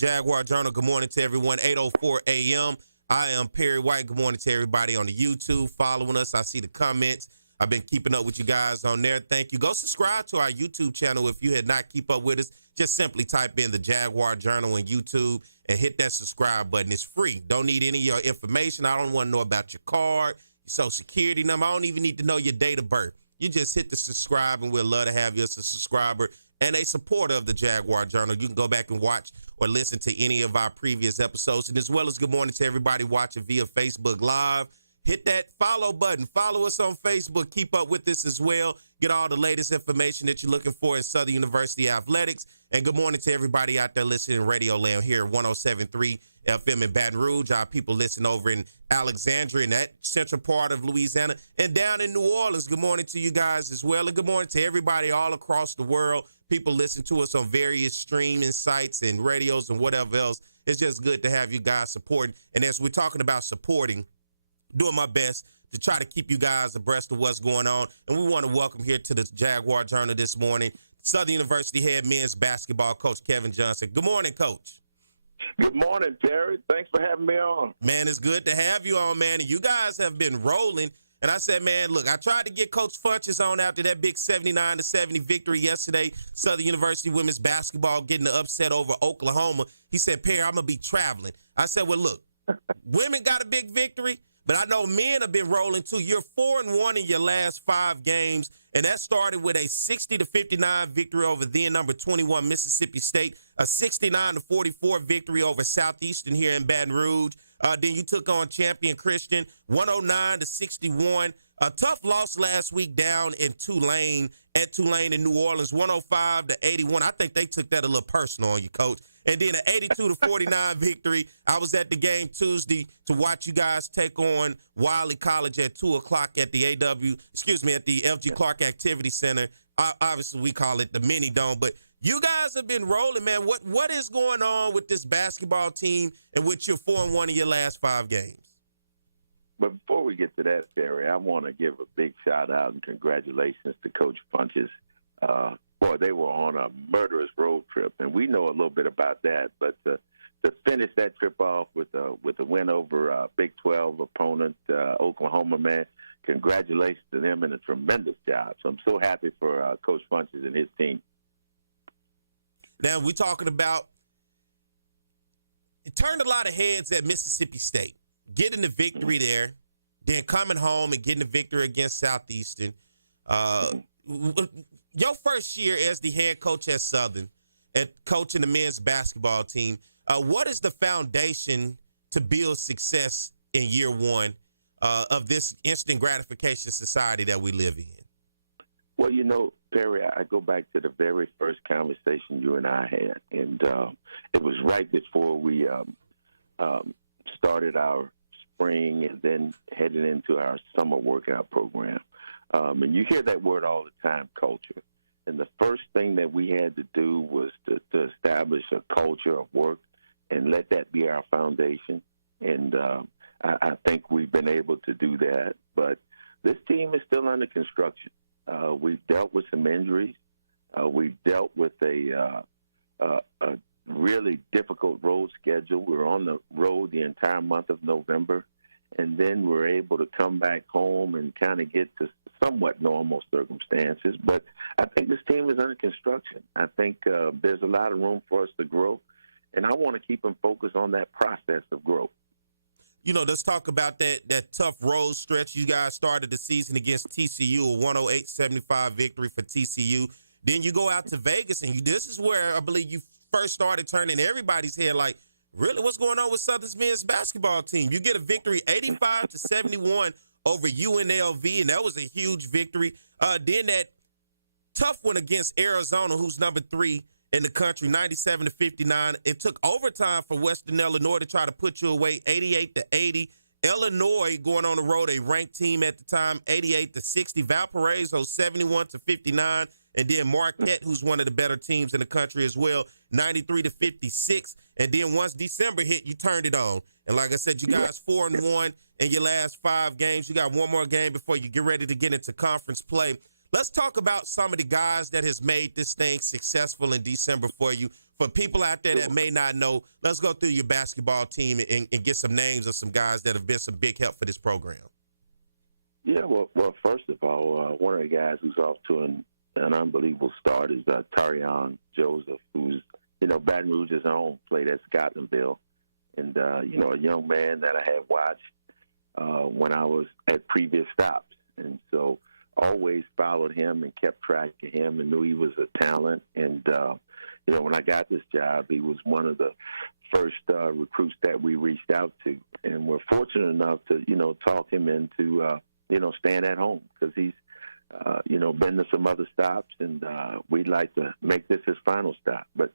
Jaguar Journal. Good morning to everyone. 8:04 a.m. I am Perry White. Good morning to everybody on the YouTube following us. I see the comments. I've been keeping up with you guys on there. Thank you. Go subscribe to our YouTube channel if you had not keep up with us. Just simply type in the Jaguar Journal on YouTube and hit that subscribe button. It's free. Don't need any of your information. I don't want to know about your card, your social security number. I don't even need to know your date of birth. You just hit the subscribe, and we'd love to have you as a subscriber and a supporter of the Jaguar Journal. You can go back and watch or listen to any of our previous episodes. And as well as good morning to everybody watching via Facebook Live. Hit that follow button. Follow us on Facebook. Keep up with us as well. Get all the latest information that you're looking for in Southern University Athletics. And good morning to everybody out there listening in Radio Land here at 107.3 FM in Baton Rouge. Our people listen over in Alexandria, in that central part of Louisiana, and down in New Orleans. Good morning to you guys as well. And good morning to everybody all across the world. People listen to us on various streaming sites and radios and whatever else. It's just good to have you guys supporting. And as we're talking about supporting, doing my best to try to keep you guys abreast of what's going on. And we want to welcome here to the Jaguar Journal this morning, Southern University head men's basketball coach Kevin Johnson. Good morning, Coach. Good morning, Terry. Thanks for having me on. Man, it's good to have you on, man. And you guys have been rolling. And I said, man, look, I tried to get Coach Funches on after that big 79-70 victory yesterday. Southern University women's basketball getting the upset over Oklahoma. He said, Perry, I'm going to be traveling. I said, well, look, women got a big victory, but I know men have been rolling too. You're 4-1 in your last 5 games. And that started with a 60-59 victory over then number 21 Mississippi State, a 69-44 victory over Southeastern here in Baton Rouge. Then you took on Champion Christian, 109-61. A tough loss last week down in Tulane in New Orleans, 105-81. I think they took that a little personal on you, Coach. And then an 82-49 victory. I was at the game Tuesday to watch you guys take on Wiley College at 2 o'clock at the at the F.G. Clark Activity Center. Obviously, we call it the Mini Dome, but you guys have been rolling, man. What is going on with this basketball team and with your 4-1 in your last 5 games? But before we get to that, Terry, I want to give a big shout-out and congratulations to Coach Funches. Boy, they were on a murderous road trip, and we know a little bit about that. But to finish that trip off with a win over Big 12 opponent, Oklahoma, man, congratulations to them and a tremendous job. So I'm so happy for Coach Funches and his team. Now, we're talking about it turned a lot of heads at Mississippi State, getting the victory there, then coming home and getting the victory against Southeastern. Your first year as the head coach at Southern, at coaching the men's basketball team, what is the foundation to build success in year one of this instant gratification society that we live in? Well, you know, Perry, I go back to the very first conversation you and I had, and it was right before we started our spring and then headed into our summer workout program. And you hear that word all the time, culture. And the first thing that we had to do was to establish a culture of work and let that be our foundation. And I think we've been able to do that. But this team is still under construction. We've dealt with some injuries. We've dealt with a really difficult road schedule. We're on the road the entire month of November. And then we're able to come back home and kind of get to somewhat normal circumstances. But I think this team is under construction. I think there's a lot of room for us to grow, and I want to keep them focused on that process of growth. You know, let's talk about that tough road stretch. You guys started the season against TCU, a 108-75 victory for TCU. Then you go out to Vegas, and this is where I believe you first started turning everybody's head like, really, what's going on with Southern's men's basketball team? You get a victory 85-71 over UNLV, and that was a huge victory. Then that tough one against Arizona, who's number 3 in the country, 97-59. It took overtime for Western Illinois to try to put you away, 88-80. Illinois going on the road, a ranked team at the time, 88-60. Valparaiso, 71-59. And then Marquette, who's one of the better teams in the country as well, 93-56. And then once December hit, you turned it on. And like I said, you guys 4-1 in your last 5 games. You got one more game before you get ready to get into conference play. Let's talk about some of the guys that has made this thing successful in December for you. for people out there that may not know, let's go through your basketball team and get some names of some guys that have been some big help for this program. Yeah, well, first of all, one of the guys who's off to an unbelievable start is Tarion Joseph, who's, Baton Rouge's own, played at Scotlandville. And, a young man that I had watched when I was at previous stops. And so always followed him and kept track of him and knew he was a talent. And, when I got this job, he was one of the first recruits that we reached out to. And we're fortunate enough to, talk him into, staying at home because he's, been to some other stops. And we'd like to make this his final stop. But,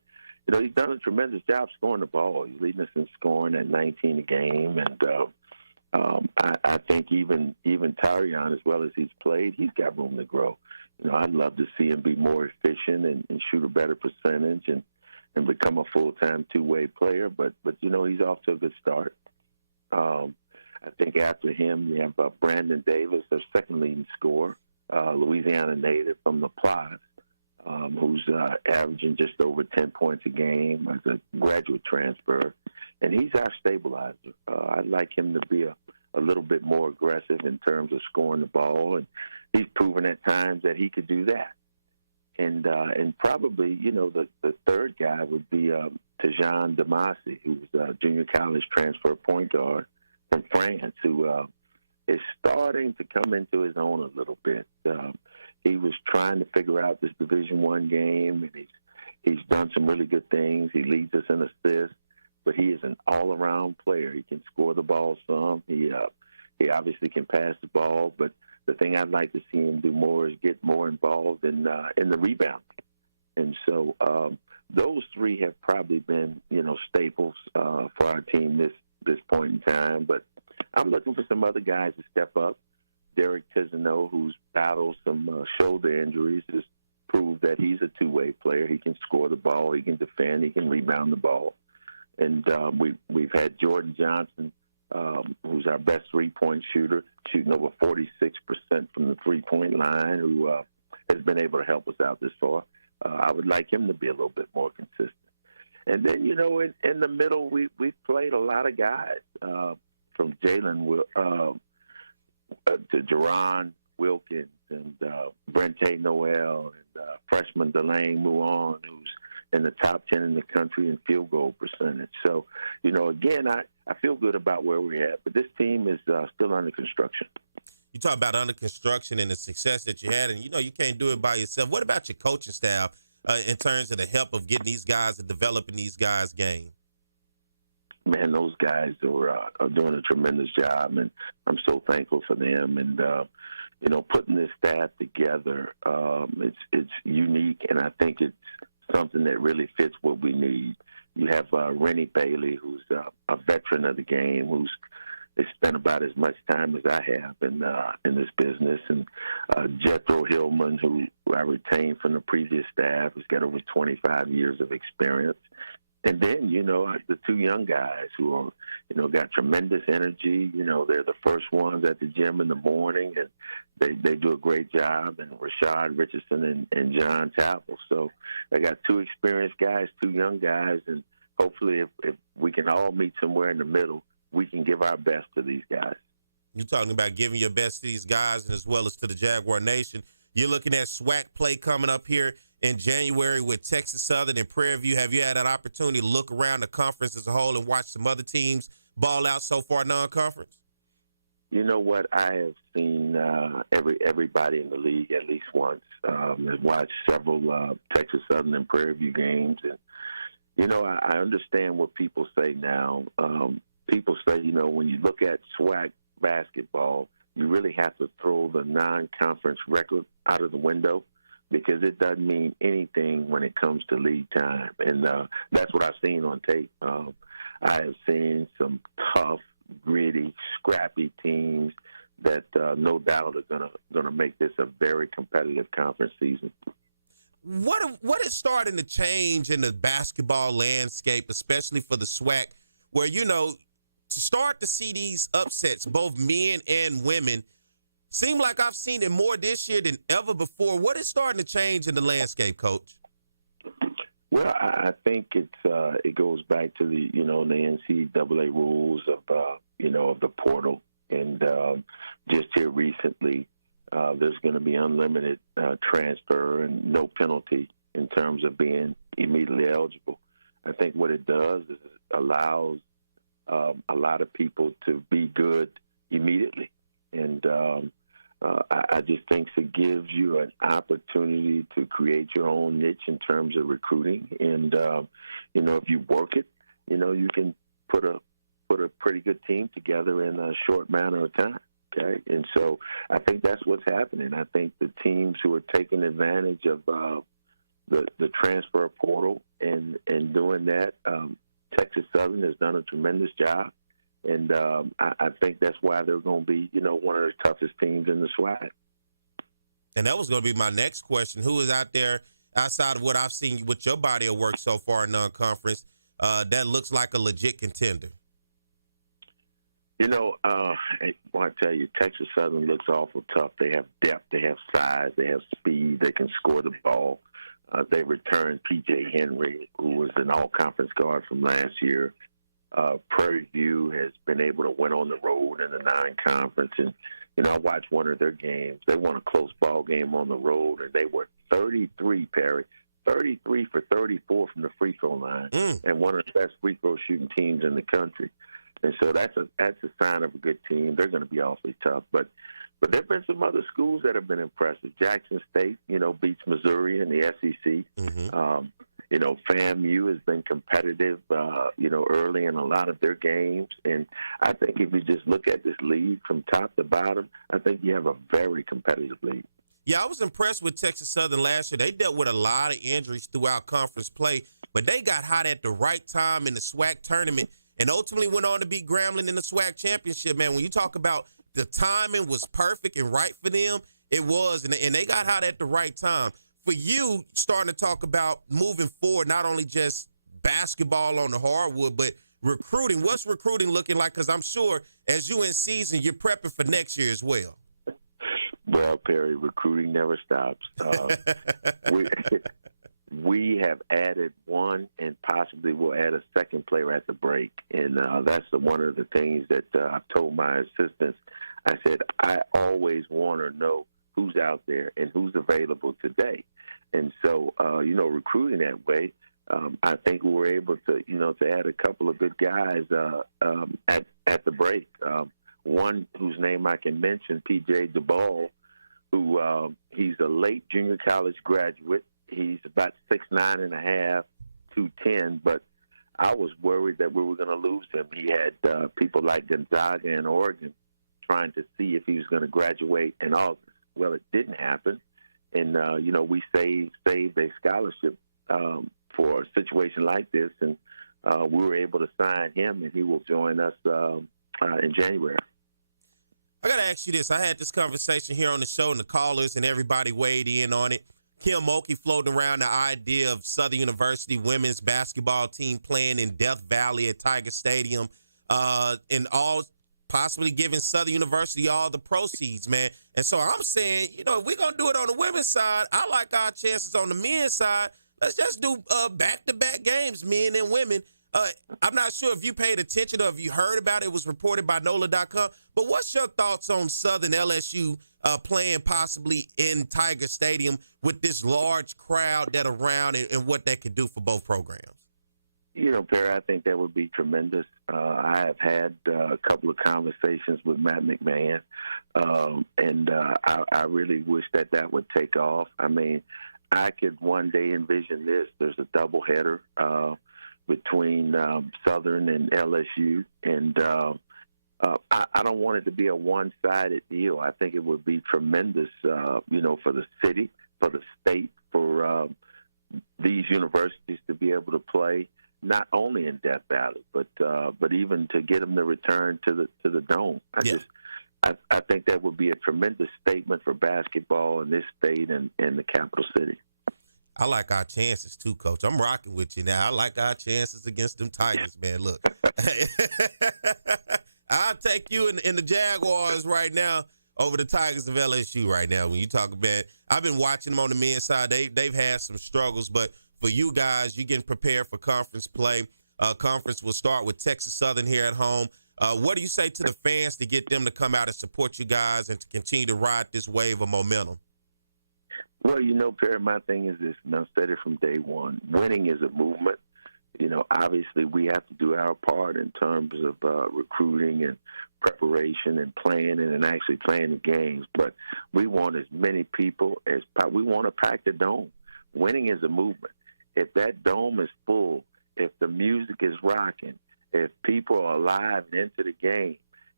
he's done a tremendous job scoring the ball. He's leading us in scoring at 19 a game. And I think even Tarion, as well as he's played, he's got room to grow. I'd love to see him be more efficient and shoot a better percentage and become a full-time two-way player. But he's off to a good start. I think after him, you have Brandon Davis, their second leading scorer, Louisiana native from La Plaza, who's averaging just over 10 points a game as a graduate transfer. And he's our stabilizer. I'd like him to be a little bit more aggressive in terms of scoring the ball. And he's proven at times that he could do that. And probably, the third guy would be Tejan Damasi, who's a junior college transfer point guard from France, who is starting to come into his own a little bit. He was trying to figure out this Division I game, and he's done some really good things. He leads us in assists, but he is an all-around player. He can score the ball some. He obviously can pass the ball, but the thing I'd like to see him do more is get more involved in the rebound. And so those three have probably been, staples for our team this point in time. But I'm looking for some other guys to step up. Derek Tizineau, who's battled some shoulder injuries, has proved that he's a two-way player. He can score the ball, he can defend, he can rebound the ball. And we've had Jordan Johnson, who's our best three-point shooter, shooting over 46% from the three-point line, who has been able to help us out this far. I would like him to be a little bit more consistent. And then, in the middle, we've played a lot of guys, from Jalen to Jerron Wilkins and Brente Noel and freshman Delane Muon, who's in the top 10 in the country in field goal percentage. So, again, I feel good about where we're at, but this team is still under construction. You talk about under construction and the success that you had, and you can't do it by yourself. What about your coaching staff in terms of the help of getting these guys and developing these guys' game? Man, those guys are doing a tremendous job, and I'm so thankful for them. And putting this staff together, it's unique, and I think it's something that really fits what we need. You have Rennie Bailey, who's a veteran of the game, who's spent about as much time as I have in this business, and Jethro Hillman, who I retained from the previous staff, who's got over 25 years of experience. And then, the two young guys who are, got tremendous energy. They're the first ones at the gym in the morning, and they do a great job. And Rashad Richardson and John Chappell. So I got two experienced guys, two young guys, and hopefully if we can all meet somewhere in the middle, we can give our best to these guys. You're talking about giving your best to these guys and as well as to the Jaguar Nation. You're looking at SWAC play coming up here in January with Texas Southern and Prairie View. Have you had an opportunity to look around the conference as a whole and watch some other teams ball out so far non-conference? You know what? I have seen everybody in the league at least once. I've watched several Texas Southern and Prairie View games. And, I understand what people say now. People say, when you look at SWAC basketball, you really have to throw the non-conference record out of the window, because it doesn't mean anything when it comes to league time. And that's what I've seen on tape. I have seen some tough, gritty, scrappy teams that no doubt are gonna make this a very competitive conference season. What is starting to change in the basketball landscape, especially for the SWAC, where, to start to see these upsets, both men and women, seem like I've seen it more this year than ever before. What is starting to change in the landscape, Coach? Well, I think it goes back to the the NCAA rules of of the portal, and just here recently, there's going to be unlimited transfer and no penalty in terms of being immediately eligible. I think what it does is it allows a lot of people to be good immediately, and I just think it gives you an opportunity to create your own niche in terms of recruiting. And, if you work it, you can put a pretty good team together in a short amount of time. Okay. And so I think that's what's happening. I think the teams who are taking advantage of the transfer portal and doing that, Texas Southern has done a tremendous job. And I think that's why they're going to be, one of the toughest teams in the SWAC. And that was going to be my next question. Who is out there outside of what I've seen with your body of work so far in non-conference that looks like a legit contender? I tell you, Texas Southern looks awful tough. They have depth, they have size, they have speed, they can score the ball. They returned P.J. Henry, who was an all-conference guard from last year. Prairie View has been able to win on the road in the non-conference. And, I watched one of their games. They won a close ball game on the road, and they were 33 for 34 from the free throw line, and one of the best free throw shooting teams in the country. And so that's a sign of a good team. They're going to be awfully tough. But there have been some other schools that have been impressive. Jackson State, beats Missouri in the SEC. Mm-hmm. FAMU has been competitive, early in a lot of their games. And I think if you just look at this league from top to bottom, I think you have a very competitive league. Yeah, I was impressed with Texas Southern last year. They dealt with a lot of injuries throughout conference play, but they got hot at the right time in the SWAC tournament and ultimately went on to beat Grambling in the SWAC championship, man. When you talk about the timing was perfect and right for them, it was, and they got hot at the right time. For you, starting to talk about moving forward, not only just basketball on the hardwood, but recruiting. What's recruiting looking like? Because I'm sure as you in season, you're prepping for next year as well. Well, Perry, recruiting never stops. We have added one and possibly will add a second player at the break. And that's one of the things that I've told my assistants. I said, I always want to know who's out there and who's available today. And so, recruiting that way, I think we were able to, to add a couple of good guys at the break. One whose name I can mention, P.J. DeBall, who he's a late junior college graduate. He's about 6'9.5", 210, but I was worried that we were going to lose him. He had people like Gonzaga in Oregon trying to see if he was going to graduate in August. Well, it didn't happen, and we saved a scholarship for a situation like this, and we were able to sign him, and he will join us in January. I got to ask you this. I had this conversation here on the show, and the callers and everybody weighed in on it. Kim Mulkey floating around the idea of Southern University women's basketball team playing in Death Valley at Tiger Stadium, and all possibly giving Southern University all the proceeds, man. And so I'm saying, if we're going to do it on the women's side, I like our chances on the men's side. Let's just do back-to-back games, men and women. I'm not sure if you paid attention or if you heard about it. It was reported by NOLA.com. But what's your thoughts on Southern LSU playing possibly in Tiger Stadium with this large crowd that around and what that could do for both programs? Perry, I think that would be tremendous. I have had a couple of conversations with Matt McMahon, and I really wish that would take off. I mean, I could one day envision this. There's a doubleheader between Southern and LSU, and I don't want it to be a one-sided deal. I think it would be tremendous, for the city, for the state, for these universities to be able to play not only in Death Valley, but even to get them to return to the Dome. I think that would be a tremendous statement for basketball in this state and the capital city. I like our chances too, Coach. I'm rocking with you now. I like our chances against them Tigers, man. Look, I'll take you in the Jaguars right now over the Tigers of LSU right now. When you talk about, I've been watching them on the men's side. They've had some struggles, but for you guys. You're getting prepared for conference play. Conference will start with Texas Southern here at home. What do you say to the fans to get them to come out and support you guys and to continue to ride this wave of momentum? Well, Perry, my thing is this, and I've said it from day one. Winning is a movement. Obviously we have to do our part in terms of recruiting and preparation and planning and actually playing the games. But we want as many people as we want to pack the dome. Winning is a movement. If that dome is full, if the music is rocking, if people are alive and into the game,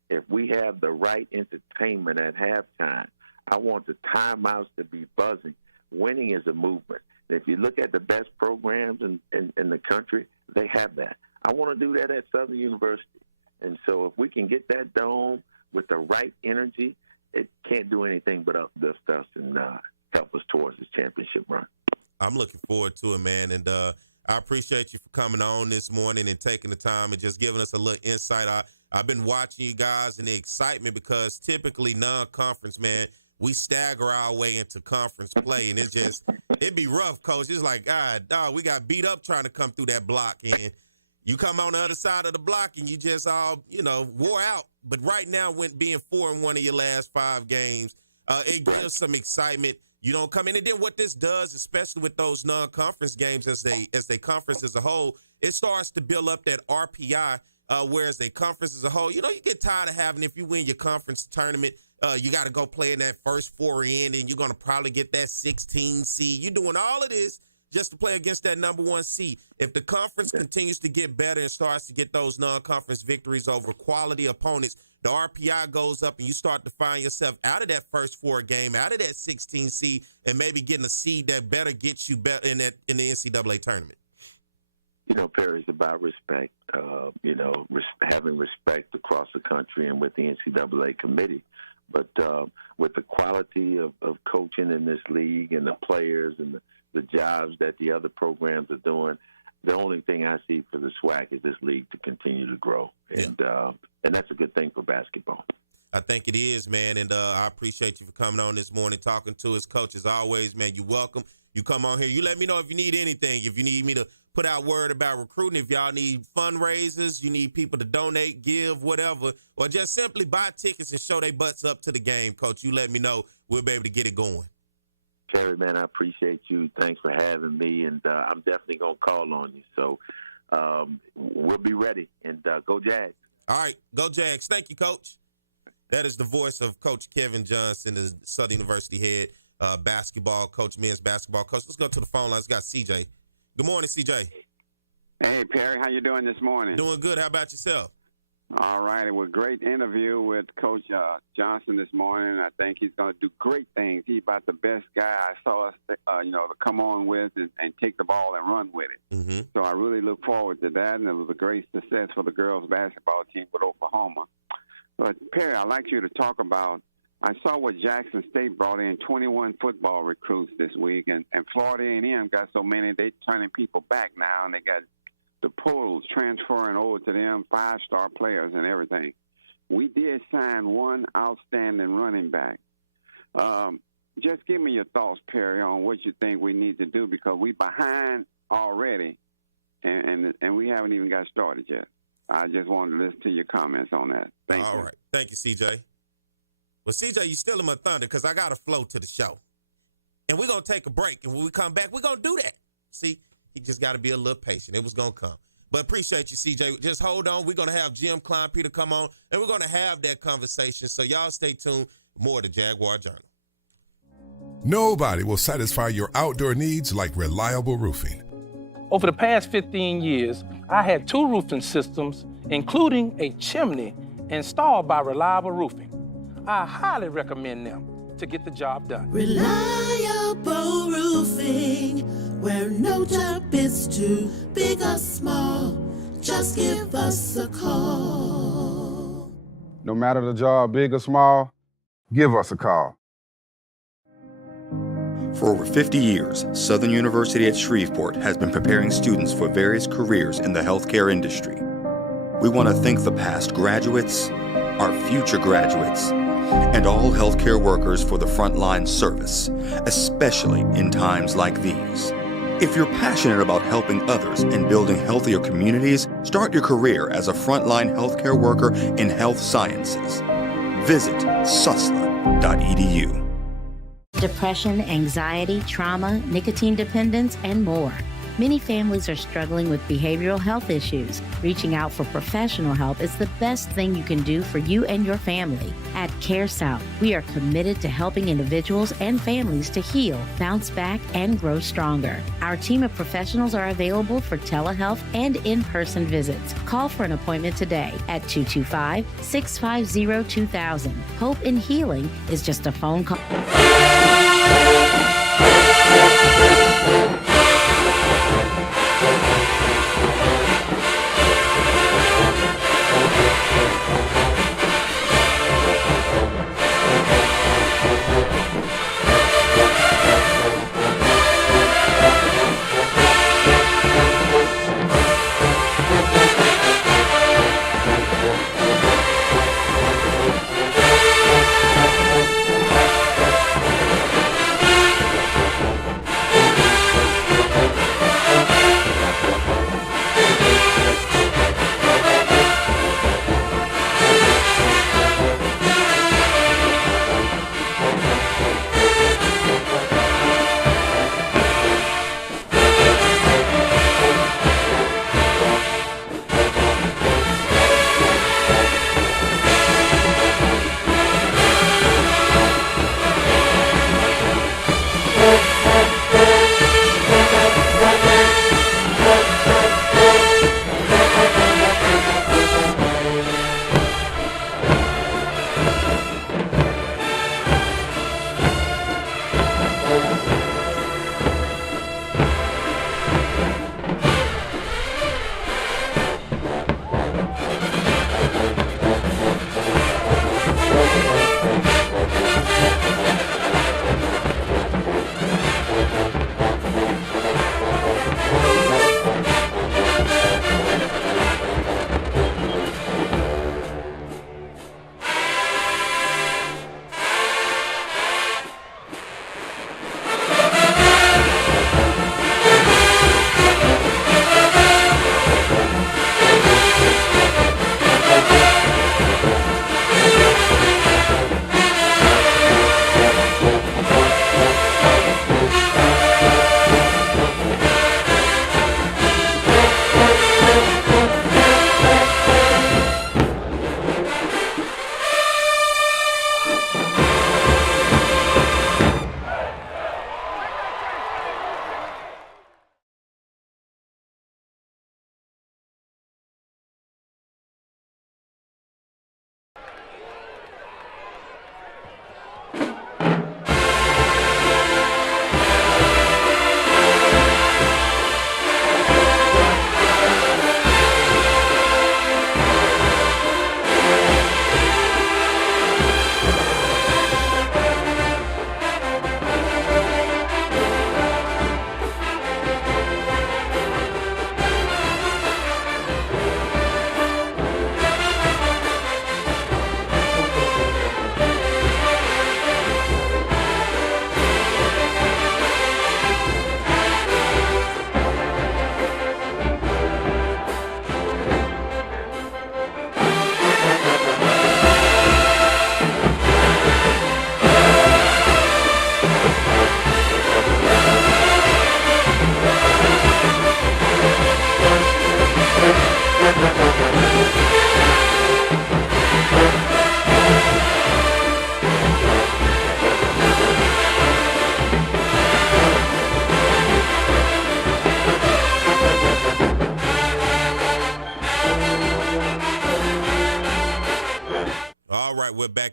if we have the right entertainment at halftime, I want the timeouts to be buzzing. Winning is a movement. If you look at the best programs in the country, they have that. I want to do that at Southern University. And so if we can get that dome with the right energy, it can't do anything but uplift us and help us towards this championship run. I'm looking forward to it, man. And I appreciate you for coming on this morning and taking the time and just giving us a little insight. I've been watching you guys and the excitement because typically non-conference, man, we stagger our way into conference play, and it'd be rough, Coach. It's like, God, dog, we got beat up trying to come through that block, and you come on the other side of the block, and you just all, wore out. But right now, being 4-1 of your last 5 games, it gives some excitement. You don't come in, and then what this does, especially with those non-conference games as they conference as a whole, it starts to build up that RPI. Whereas they conference as a whole, you get tired of having, if you win your conference tournament, you got to go play in that first 4 in, and you're going to probably get that 16 seed. You're doing all of this just to play against that number 1 seed. If the conference continues to get better and starts to get those non-conference victories over quality opponents, the RPI goes up, and you start to find yourself out of that first 4 game, out of that 16 seed, and maybe getting a seed that better gets you better in the NCAA tournament. Perry, it's about respect, having respect across the country and with the NCAA committee. But with the quality of coaching in this league and the players and the jobs that the other programs are doing, the only thing I see for the SWAC is this league to continue to grow. And that's a good thing for basketball. I think it is, man, and I appreciate you for coming on this morning, talking to us. Coach, as always, man, you're welcome. You come on here. You let me know if you need anything, if you need me to put out word about recruiting, if y'all need fundraisers, you need people to donate, give, whatever, or just simply buy tickets and show their butts up to the game, Coach. You let me know. We'll be able to get it going. Terry, man, I appreciate you. Thanks for having me, and I'm definitely going to call on you. So we'll be ready, and go Jags. All right, go Jags. Thank you, Coach. That is the voice of Coach Kevin Johnson, the Southern University head basketball coach, men's basketball coach. Let's go to the phone lines. We got CJ. Good morning, CJ. Hey, Perry. How you doing this morning? Doing good. How about yourself? All right. It was a great interview with Coach Johnson this morning. I think he's going to do great things. He's about the best guy I saw us, to come on with and take the ball and run with it. Mm-hmm. So I really look forward to that, and it was a great success for the girls' basketball team with Oklahoma. But, Perry, I'd like you to talk about, I saw what Jackson State brought in 21 football recruits this week, and Florida A&M got so many, they turning people back now, and they got the polls transferring over to them, 5-star players and everything. We did sign one outstanding running back. Just give me your thoughts, Perry, on what you think we need to do, because we behind already, and we haven't even got started yet. I just wanted to listen to your comments on that. Thank you. All right. Thank you, CJ. Well, CJ, you still in my thunder because I got to flow to the show. And we're going to take a break. And when we come back, we're going to do that. See, he just got to be a little patient. It was going to come. But appreciate you, CJ. Just hold on. We're going to have Jim Kleinpeter come on, and we're going to have that conversation. So y'all stay tuned. More to Jaguar Journal. Nobody will satisfy your outdoor needs like reliable roofing. Over the past 15 years, I had 2 roofing systems, including a chimney, installed by Reliable Roofing. I highly recommend them to get the job done. Reliable Roofing, where no job is too big or small. Just give us a call. No matter the job, big or small, give us a call. For over 50 years, Southern University at Shreveport has been preparing students for various careers in the healthcare industry. We want to thank the past graduates, our future graduates, and all healthcare workers for the frontline service, especially in times like these. If you're passionate about helping others and building healthier communities, start your career as a frontline healthcare worker in health sciences. Visit susla.edu. Depression, anxiety, trauma, nicotine dependence, and more. Many families are struggling with behavioral health issues. Reaching out for professional help is the best thing you can do for you and your family. At CareSouth, we are committed to helping individuals and families to heal, bounce back, and grow stronger. Our team of professionals are available for telehealth and in-person visits. Call for an appointment today at 225-650-2000. Hope in healing is just a phone call.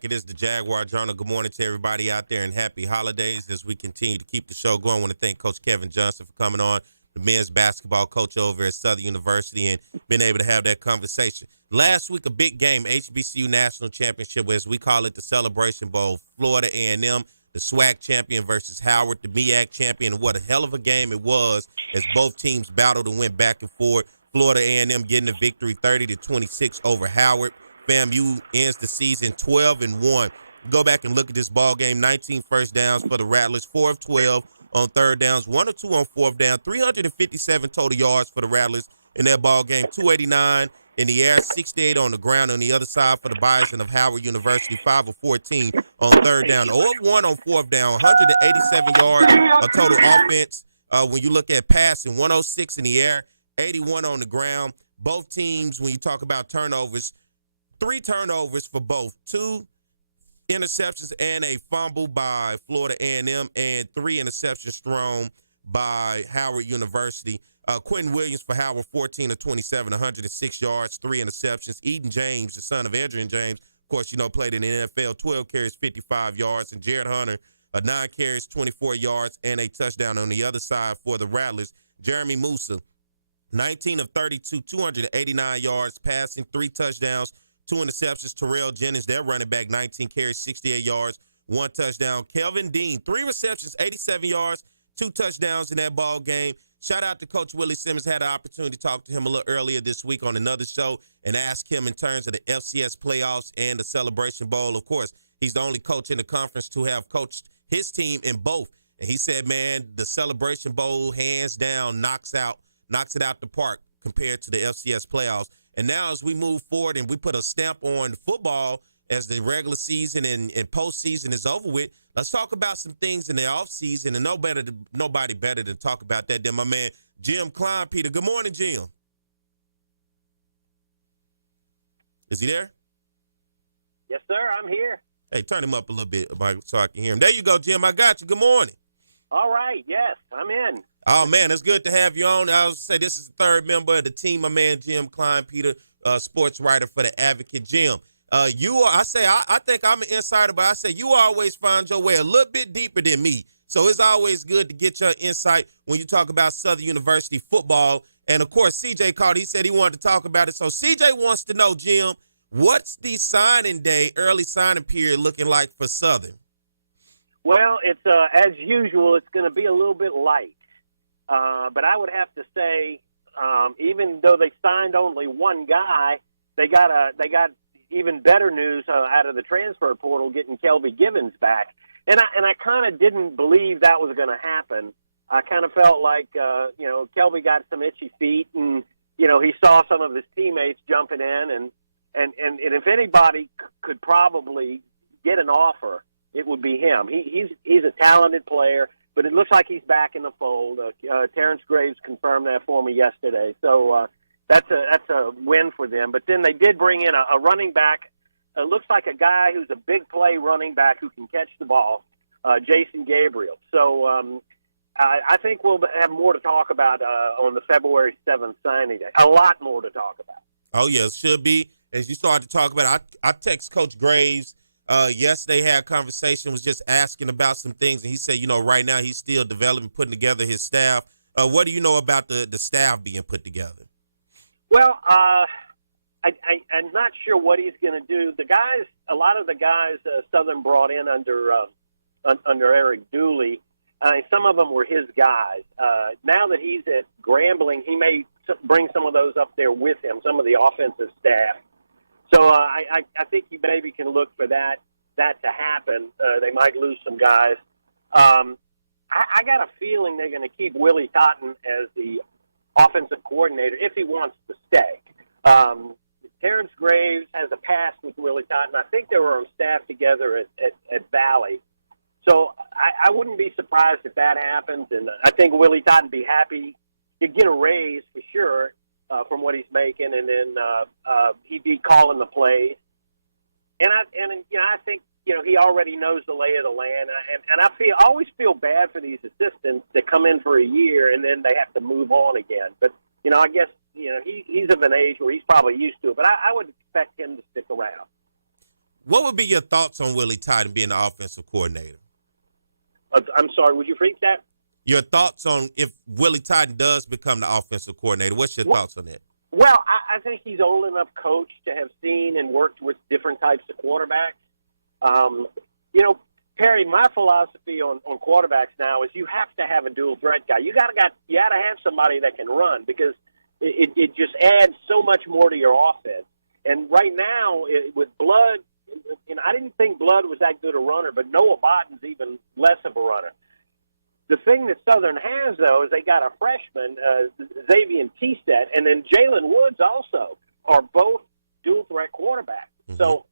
It is the Jaguar Journal. Good morning to everybody out there and happy holidays as we continue to keep the show going. I want to thank Coach Kevin Johnson for coming on, the men's basketball coach over at Southern University, and being able to have that conversation. Last week, a big game, HBCU National Championship, as we call it, the Celebration Bowl. Florida A&M, the SWAC champion versus Howard, the MEAC champion. And what a hell of a game it was as both teams battled and went back and forth. Florida A&M getting the victory 30-26 over Howard. FAMU ends the season 12-1. Go back and look at this ball game. 19 first downs for the Rattlers, 4 of 12, on third downs, 1 or 2 on fourth down, 357 total yards for the Rattlers in that ball game, 289 in the air, 68 on the ground on the other side for the Bison of Howard University, 5 of 14 on third down, 0 of 1 on fourth down, 187 yards of total offense. When you look at passing, 106 in the air, 81 on the ground. Both teams, when you talk about turnovers, 3 turnovers for both, 2 interceptions and a fumble by Florida A&M, and 3 interceptions thrown by Howard University. Quentin Williams for Howard, 14 of 27, 106 yards, 3 interceptions. Eden James, the son of Adrian James, of course, played in the NFL, 12 carries, 55 yards. And Jared Hunter, 9 carries, 24 yards, and a touchdown on the other side for the Rattlers. Jeremy Musa, 19 of 32, 289 yards, passing, 3 touchdowns, 2 interceptions. Terrell Jennings, their running back, 19 carries, 68 yards, 1 touchdown. Kelvin Dean, 3 receptions, 87 yards, 2 touchdowns in that ball game. Shout out to Coach Willie Simmons. Had an opportunity to talk to him a little earlier this week on another show and ask him in terms of the FCS playoffs and the Celebration Bowl. Of course, he's the only coach in the conference to have coached his team in both. And he said, man, the Celebration Bowl, hands down, knocks it out the park compared to the FCS playoffs. And now as we move forward and we put a stamp on football as the regular season and postseason is over with, let's talk about some things in the offseason, and nobody better than talk about that than my man Jim Klein, Peter. Good morning, Jim. Is he there? Yes, sir, I'm here. Hey, turn him up a little bit, Mike, so I can hear him. There you go, Jim. I got you. Good morning. All right, yes, I'm in. Oh, man, it's good to have you on. I was say this is the third member of the team, my man Jim Klein, Peter, sports writer for the Advocate. Jim, I think I'm an insider, but I say you always find your way a little bit deeper than me. So it's always good to get your insight when you talk about Southern University football. And, of course, CJ called. He said he wanted to talk about it. So CJ wants to know, Jim, what's the signing day, early signing period looking like for Southern? Well, it's as usual, it's going to be a little bit light. But I would have to say, even though they signed only one guy, they got even better news out of the transfer portal, getting Kelby Givens back. And I kind of didn't believe that was going to happen. I kind of felt like, Kelby got some itchy feet, and, he saw some of his teammates jumping in. And if anybody could probably get an offer, it would be him. He's a talented player, but it looks like he's back in the fold. Terrence Graves confirmed that for me yesterday. So that's a win for them. But then they did bring in a running back. It looks like a guy who's a big play running back who can catch the ball, Jason Gabriel. So I think we'll have more to talk about on the February 7th signing day. A lot more to talk about. Oh, yeah, should be. As you started to talk about it, I text Coach Graves. Yesterday had a conversation, was just asking about some things, and he said, right now he's still developing, putting together his staff. What do you know about the staff being put together? Well, I'm not sure what he's going to do. A lot of the guys Southern brought in under Eric Dooley, some of them were his guys. Now that he's at Grambling, he may bring some of those up there with him, some of the offensive staff. So I think you maybe can look for that to happen. They might lose some guys. I got a feeling they're going to keep Willie Totten as the offensive coordinator if he wants to stay. Terrence Graves has a past with Willie Totten. I think they were on staff together at Valley. So I wouldn't be surprised if that happens, and I think Willie Totten be happy to get a raise for sure from what he's making, and then he'd be calling the plays. And I think he already knows the lay of the land, and I always feel bad for these assistants that come in for a year and then they have to move on again. But I guess he's of an age where he's probably used to it. But I would expect him to stick around. What would be your thoughts on Willie Totten being the offensive coordinator? I'm sorry, would you repeat that? Your thoughts on if Willie Totten does become the offensive coordinator. What's your thoughts on that? Well, I think he's old enough coach to have seen and worked with different types of quarterbacks. Perry, my philosophy on quarterbacks now is you have to have a dual threat guy. You got to have somebody that can run because it just adds so much more to your offense. And right now, with Blood, I didn't think Blood was that good a runner, but Noah Botton's even less of a runner. The thing that Southern has, though, is they got a freshman, Xavier T-Set, and then Jalen Woods also are both dual-threat quarterbacks. Mm-hmm. So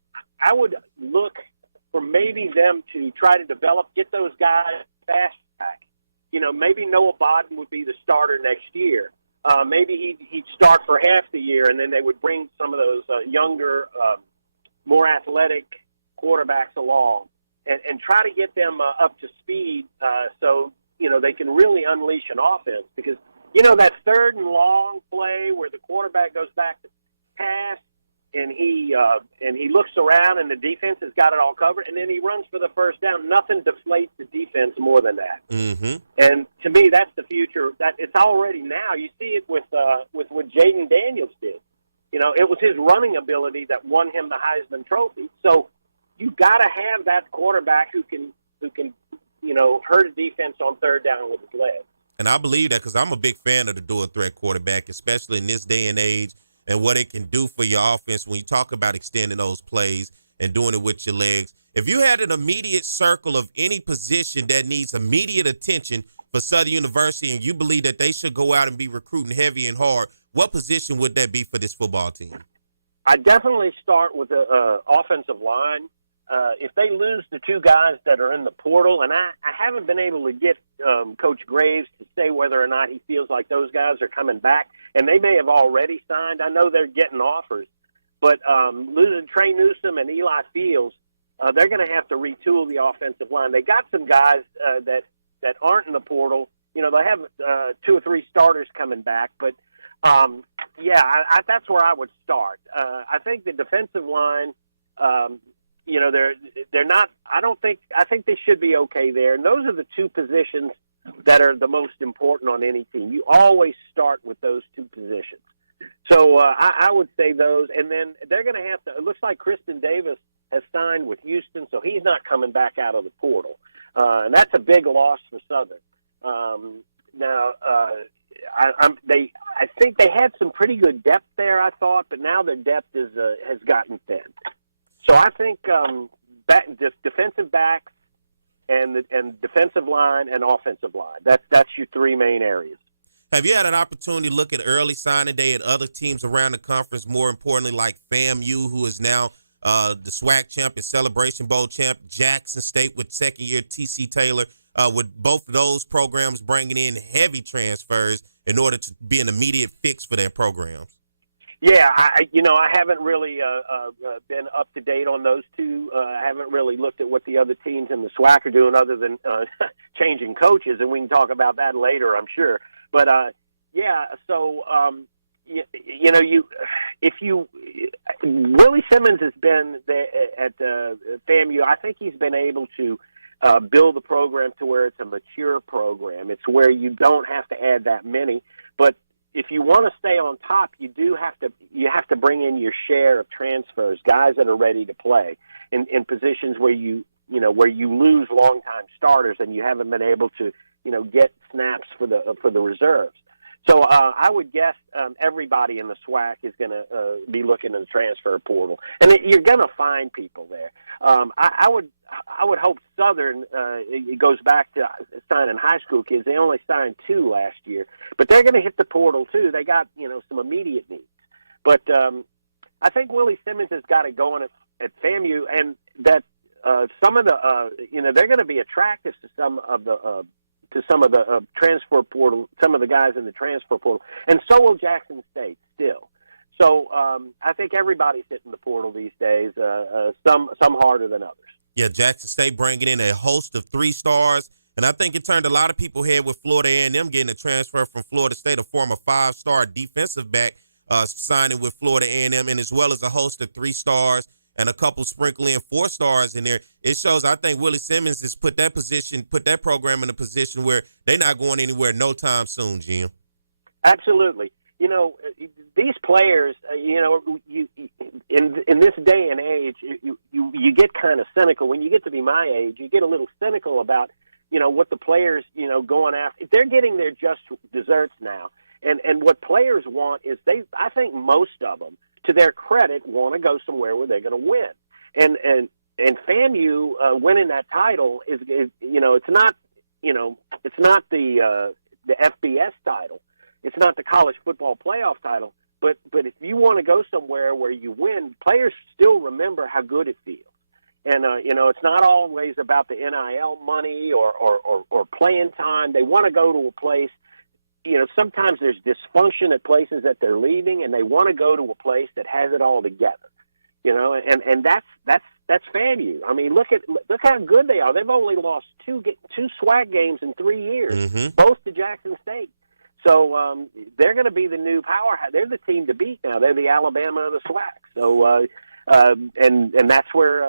I would look for maybe them to try to get those guys fast track. Maybe Noah Bodden would be the starter next year. Maybe he'd start for half the year, and then they would bring some of those younger, more athletic quarterbacks along and try to get them up to speed so they can really unleash an offense. Because, that third and long play where the quarterback goes back to pass and he looks around and the defense has got it all covered, and then he runs for the first down. Nothing deflates the defense more than that. Mm-hmm. And to me, that's the future. That it's already now. You see it with what Jaden Daniels did. It was his running ability that won him the Heisman Trophy. So you got to have that quarterback who can hurt a defense on third down with his legs. And I believe that because I'm a big fan of the dual threat quarterback, especially in this day and age, and what it can do for your offense when you talk about extending those plays and doing it with your legs. If you had an immediate circle of any position that needs immediate attention for Southern University and you believe that they should go out and be recruiting heavy and hard, what position would that be for this football team? I definitely start with the offensive line. If they lose the two guys that are in the portal, and I haven't been able to get Coach Graves to say whether or not he feels like those guys are coming back, and they may have already signed. I know they're getting offers, but losing Trey Newsome and Eli Fields, they're going to have to retool the offensive line. They got some guys that aren't in the portal. They have 2 or 3 starters coming back, but that's where I would start. I think the defensive line. They're not. I think they should be okay there. And those are the 2 positions that are the most important on any team. You always start with those 2 positions. So I would say those, and then they're going to have to. It looks like Kristen Davis has signed with Houston, so he's not coming back out of the portal, and that's a big loss for Southern. I think they had some pretty good depth there, I thought, but now their depth has gotten thin. So I think defensive backs and defensive line and offensive line. That's your 3 main areas. Have you had an opportunity to look at early signing day at other teams around the conference, more importantly like FAMU, who is now the SWAC champ and Celebration Bowl champ, Jackson State with second-year T.C. Taylor, with both of those programs bringing in heavy transfers in order to be an immediate fix for their programs? Yeah, I haven't really been up to date on those 2. I haven't really looked at what the other teams in the SWAC are doing other than changing coaches, and we can talk about that later, I'm sure. But Willie Simmons has been at FAMU. I think he's been able to build the program to where it's a mature program. It's where you don't have to add that many, but if you want to stay on top, you have to bring in your share of transfers, guys that are ready to play in positions where you lose longtime starters and you haven't been able to get snaps for the reserves. So I would guess everybody in the SWAC is going to be looking in the transfer portal, and you're going to find people there. I would hope Southern it goes back to signing high school kids. They only signed 2 last year, but they're going to hit the portal too. They got some immediate needs, but I think Willie Simmons has got it going at FAMU, and that some of the they're going to be attractive to some of the transfer portal, some of the guys in the transfer portal, and so will Jackson State still. So I think everybody's hitting the portal these days, some harder than others. Yeah, Jackson State bringing in a host of 3 stars, and I think it turned a lot of people head with Florida A&M getting a transfer from Florida State, a former 5-star defensive back signing with Florida A&M, and as well as a host of 3 stars and a couple sprinkling 4 stars in there. It shows, I think, Willie Simmons has put that program in a position where they're not going anywhere no time soon, Jim. Absolutely. These players, in this day and age, you get kind of cynical. When you get to be my age, you get a little cynical about, what the players, going after. They're getting their just desserts now. And what players want is I think most of them, to their credit, want to go somewhere where they're going to win. And FAMU winning that title is it's not it's not the FBS title. It's not the college football playoff title. But if you want to go somewhere where you win, players still remember how good it feels. And, it's not always about the NIL money or playing time. They want to go to a place, sometimes there's dysfunction at places that they're leaving, and they want to go to a place that has it all together, and that's FAMU. I mean, look how good they are. They've only lost two SWAC games in 3 years, both to Jackson State. So they're going to be the new powerhouse. They're the team to beat now. They're the Alabama of the SWAC. So and that's where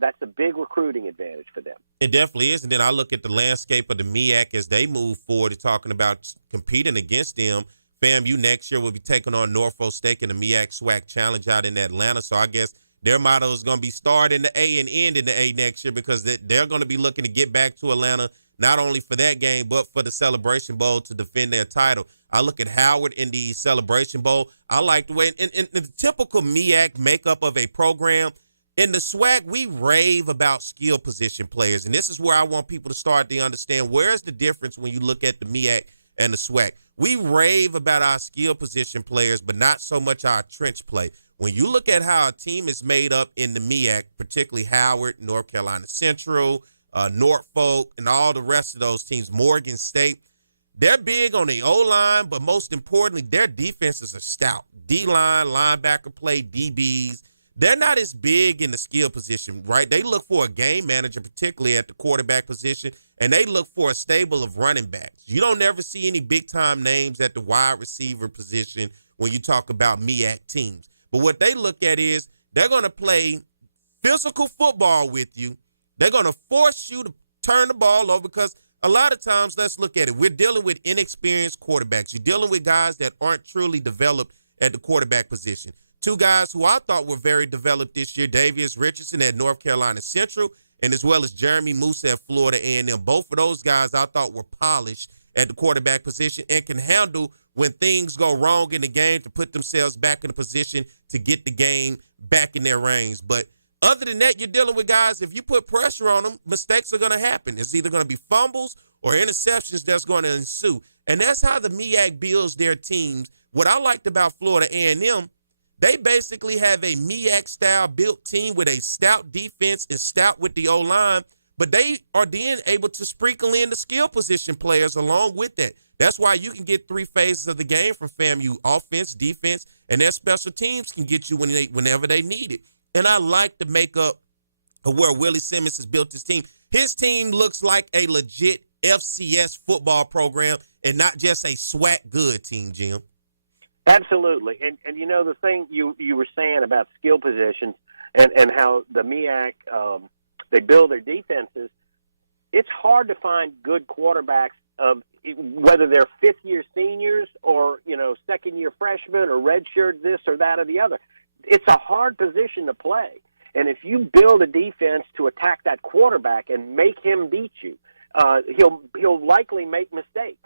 that's a big recruiting advantage for them. It definitely is. And then I look at the landscape of the MEAC as they move forward to talking about competing against them. FAMU next year will be taking on Norfolk State in the MEAC SWAC Challenge out in Atlanta. So I guess their motto is going to be start in the A and end in the A next year, because they're going to be looking to get back to Atlanta, not only for that game, but for the Celebration Bowl to defend their title. I look at Howard in the Celebration Bowl. I like the way in the typical MEAC makeup of a program. In the SWAC, we rave about skill position players, and this is where I want people to start to understand where's the difference when you look at the MEAC and the SWAC. We rave about our skill position players, but not so much our trench play. When you look at how a team is made up in the MEAC, particularly Howard, North Carolina Central, Norfolk, and all the rest of those teams, Morgan State, they're big on the O-line, but most importantly, their defenses are stout. D-line, linebacker play, DBs. They're not as big in the skill position, right? They look for a game manager, particularly at the quarterback position, and they look for a stable of running backs. You don't ever see any big-time names at the wide receiver position when you talk about MEAC teams. But what they look at is they're going to play physical football with you. They're going to force you to turn the ball over, because a lot of times, let's look at it, we're dealing with inexperienced quarterbacks. You're dealing with guys that aren't truly developed at the quarterback position. Two guys who I thought were very developed this year, Davius Richardson at North Carolina Central, and as well as Jeremy Moose at Florida A&M. Both of those guys I thought were polished at the quarterback position and can handle when things go wrong in the game to put themselves back in a position to get the game back in their range. But other than that, you're dealing with guys, if you put pressure on them, mistakes are going to happen. It's either going to be fumbles or interceptions that's going to ensue. And that's how the MEAC builds their teams. What I liked about Florida A&M, they basically have a MEAC-style built team with a stout defense and stout with the O-line, but they are then able to sprinkle in the skill position players along with that. That's why you can get three phases of the game from FAMU: offense, defense, and their special teams can get you whenever they need it. And I like the makeup of where Willie Simmons has built his team. His team looks like a legit FCS football program and not just a SWAC good team, Jim. Absolutely. And the thing you were saying about skill positions and how the MEAC, they build their defenses, it's hard to find good quarterbacks, whether they're fifth-year seniors or, second-year freshmen or redshirt this or that or the other. It's a hard position to play. And if you build a defense to attack that quarterback and make him beat you, he'll likely make mistakes.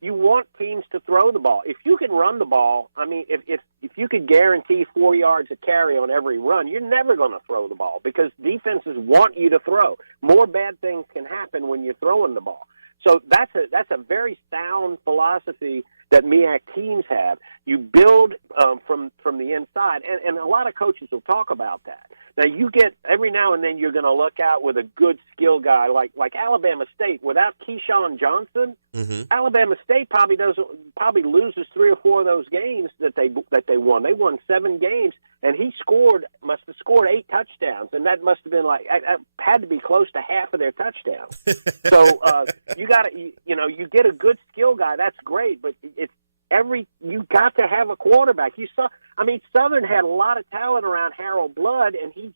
You want teams to throw the ball. If you can run the ball, I mean, if you could guarantee 4 yards of carry on every run, you're never going to throw the ball because defenses want you to throw. More bad things can happen when you're throwing the ball. So that's a very sound philosophy that MEAC teams have. You build from the inside, and a lot of coaches will talk about that. Now, you get every now and then you're going to look out with a good skill guy like Alabama State. Without Keyshawn Johnson, Alabama State probably loses 3 or 4 of those games that they won. They won 7 games, and he must have scored 8 touchdowns, and that must have been had to be close to half of their touchdowns. So you get a good skill guy, that's great, but you got to have a quarterback. Southern had a lot of talent around Harold Blood, and he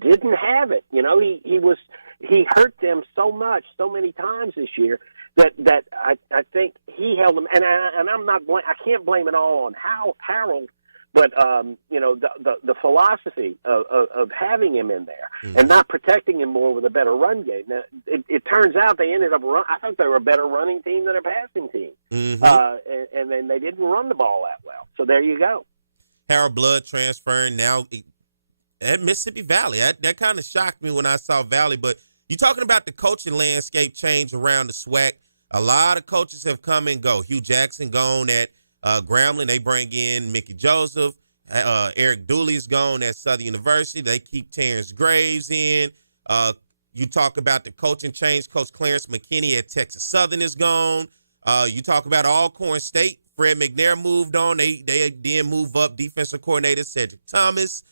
didn't have it. He hurt them so many times this year that I think he held them. And I can't blame it all on Harold, but the philosophy of having him in there and not protecting him more with a better run game. Now, it turns out they ended up I think they were a better running team than a passing team, and then they didn't run the ball that well. So there you go. Harold Blood transferring now at Mississippi Valley. That kind of shocked me when I saw Valley, but You're talking about the coaching landscape change around the SWAC. A lot of coaches have come and go. Hugh Jackson gone at Grambling. They bring in Mickey Joseph. Eric Dooley's gone at Southern University. They keep Terrence Graves in. You talk about the coaching change. Coach Clarence McKinney at Texas Southern is gone. You talk about Alcorn State. Fred McNair moved on. They then move up defensive coordinator Cedric Thomas.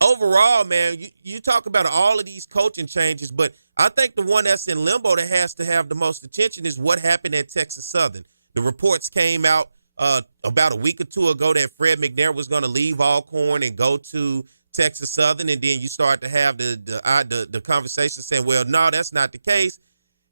Overall, man, you talk about all of these coaching changes, but I think the one that's in limbo that has to have the most attention is what happened at Texas Southern. The reports came out about a week or two ago that Fred McNair was going to leave Alcorn and go to Texas Southern, and then you start to have the conversation saying, well, no, that's not the case.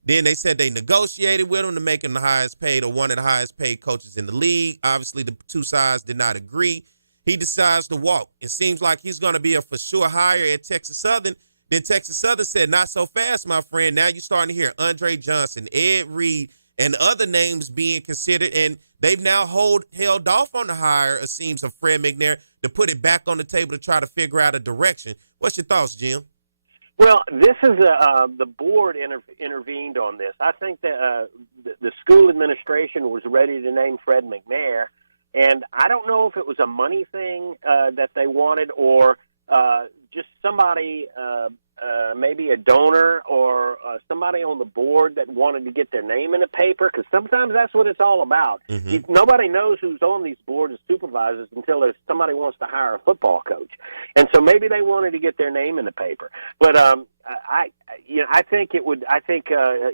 Then they said they negotiated with him to make him the highest paid or one of the highest paid coaches in the league. Obviously, the two sides did not agree. He decides to walk. It seems like he's going to be a for sure hire at Texas Southern. Then Texas Southern said, not so fast, my friend. Now you're starting to hear Andre Johnson, Ed Reed, and other names being considered, and they've now held off on the hire, it seems, of Fred McNair to put it back on the table to try to figure out a direction. What's your thoughts, Jim? Well, this is the board intervened on this. I think that the school administration was ready to name Fred McNair, and I don't know if it was a money thing that they wanted or just somebody, maybe a donor or somebody on the board that wanted to get their name in the paper, because sometimes that's what it's all about. Mm-hmm. Nobody knows who's on these boards of supervisors until somebody wants to hire a football coach. And so maybe they wanted to get their name in the paper. But I think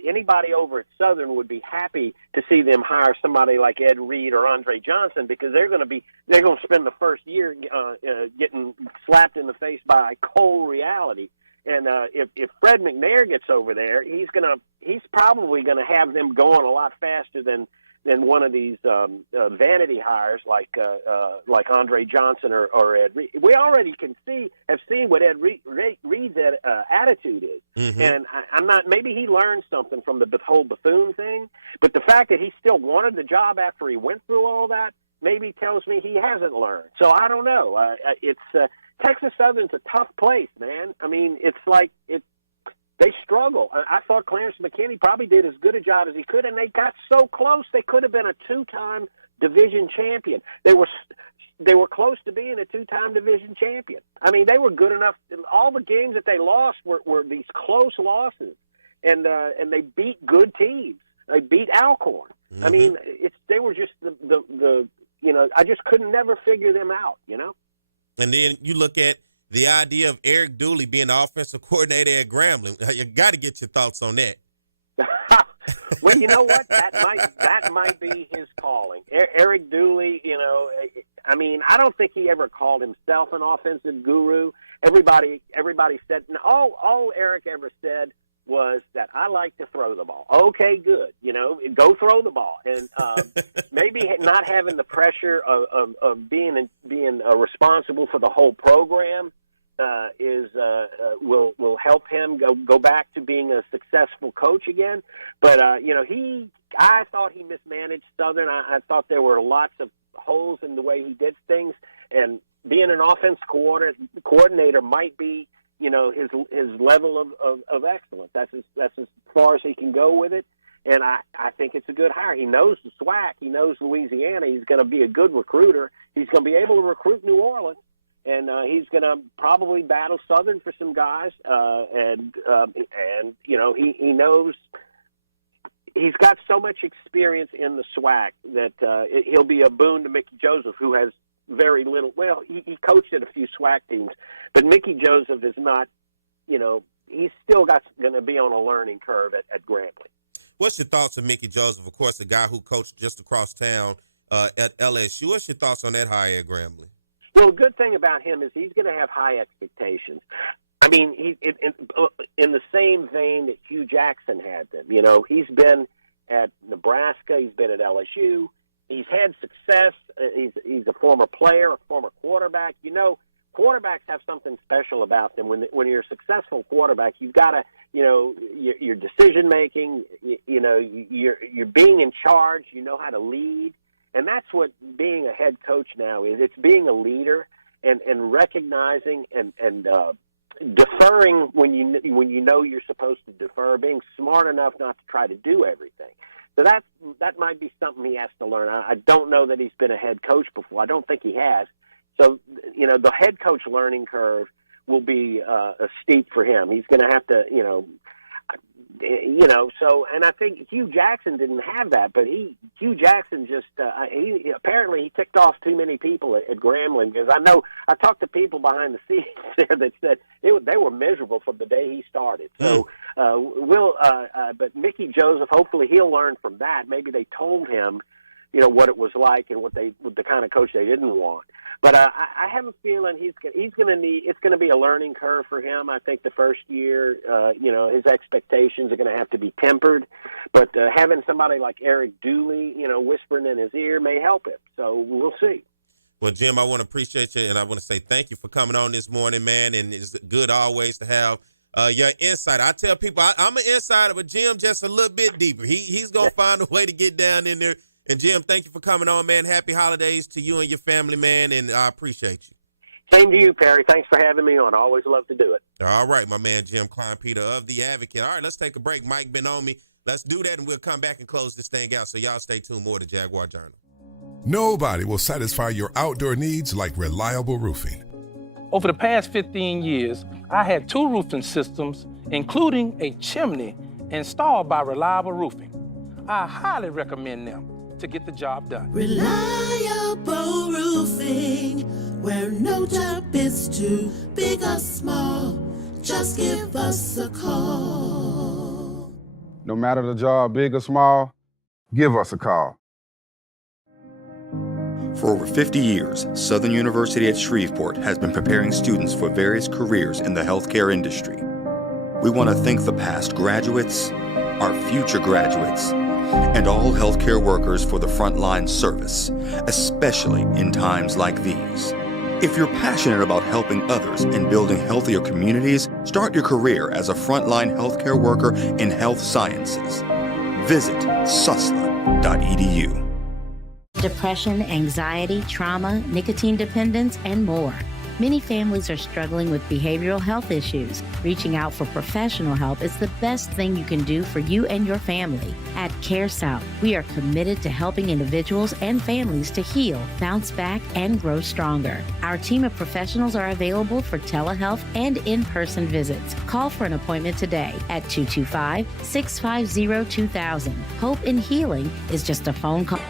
anybody over at Southern would be happy to see them hire somebody like Ed Reed or Andre Johnson, because they're going to spend the first year getting slapped in the face by cold reality. And if Fred McNair gets over there, he's probably gonna have them going a lot faster than one of these vanity hires like Andre Johnson or Ed Reed. We already have seen what Ed Reed's attitude is, mm-hmm. And I'm not. Maybe he learned something from the whole Bethune thing, but the fact that he still wanted the job after he went through all that maybe tells me he hasn't learned. So I don't know. Texas Southern's a tough place, man. I mean, it's like they struggle. I thought Clarence McKinney probably did as good a job as he could, and they got so close. They could have been a two-time division champion. They were close to being a two-time division champion. I mean, they were good enough. All the games that they lost were these close losses, and they beat good teams. They beat Alcorn. Mm-hmm. I mean, they were just the I just couldn't never figure them out, And then you look at the idea of Eric Dooley being the offensive coordinator at Grambling. You got to get your thoughts on that. Well, you know what? That might be his calling. Eric Dooley, I mean, I don't think he ever called himself an offensive guru. Everybody said, all Eric ever said was that I like to throw the ball. Okay, good. Go throw the ball. And maybe not having the pressure of being responsible for the whole program will help him go back to being a successful coach again. But I thought he mismanaged Southern. I thought there were lots of holes in the way he did things, and being an offense coordinator might be his level of excellence. That's as far as he can go with it. And I think it's a good hire. He knows the SWAC. He knows Louisiana. He's going to be a good recruiter. He's going to be able to recruit New Orleans. And he's going to probably battle Southern for some guys. He knows he's got so much experience in the SWAC that he'll be a boon to Mickey Joseph, who has very little. Well, he coached at a few SWAC teams, but Mickey Joseph is not, he's still going to be on a learning curve at Grambling. What's your thoughts on Mickey Joseph? Of course, the guy who coached just across town at LSU. What's your thoughts on that hire at Grambling? Well, the good thing about him is he's going to have high expectations. I mean, in the same vein that Hugh Jackson had them. He's been at Nebraska. He's been at LSU. He's had success. He's a former player, a former quarterback. Quarterbacks have something special about them. When you're a successful quarterback, you've got to, your decision making. You're being in charge. You know how to lead, and that's what being a head coach now is. It's being a leader and recognizing and deferring when you know you're supposed to defer, being smart enough not to try to do everything. So that might be something he has to learn. I don't know that he's been a head coach before. I don't think he has. So, the head coach learning curve will be steep for him. He's going to have to, so, and I think Hugh Jackson didn't have that, but Hugh Jackson just, apparently he ticked off too many people at Grambling, because I talked to people behind the scenes there that said they were miserable from the day he started. So, but Mickey Joseph, hopefully he'll learn from that. Maybe they told him, what it was like and what the kind of coach they didn't want. But I have a feeling he's going to need. It's going to be a learning curve for him. I think the first year, his expectations are going to have to be tempered. But having somebody like Eric Dooley, whispering in his ear may help him. So we'll see. Well, Jim, I want to appreciate you, and I want to say thank you for coming on this morning, man. And it's good always to have your insight. I tell people I'm an insider, but Jim just a little bit deeper. He's going to find a way to get down in there. And, Jim, thank you for coming on, man. Happy holidays to you and your family, man, and I appreciate you. Same to you, Perry. Thanks for having me on. I always love to do it. All right, my man, Jim Kleinpeter of The Advocate. All right, let's take a break. Mike been on me. Let's do that, and we'll come back and close this thing out. So y'all stay tuned. More to Jaguar Journal. Nobody will satisfy your outdoor needs like reliable roofing. Over the past 15 years, I had 2 roofing systems, including a chimney, installed by Reliable Roofing. I highly recommend them to get the job done. Reliable roofing, where no job is too big or small. Just give us a call. No matter the job, big or small, give us a call. For over 50 years, Southern University at Shreveport has been preparing students for various careers in the healthcare industry. We want to thank the past graduates, our future graduates, and all healthcare workers for the frontline service, especially in times like these. If you're passionate about helping others and building healthier communities, start your career as a frontline healthcare worker in health sciences. Visit susla.edu. Depression, anxiety, trauma, nicotine dependence, and more. Many families are struggling with behavioral health issues. Reaching out for professional help is the best thing you can do for you and your family. At Care South, we are committed to helping individuals and families to heal, bounce back, and grow stronger. Our team of professionals are available for telehealth and in-person visits. Call for an appointment today at 225-650-2000. Hope in healing is just a phone call.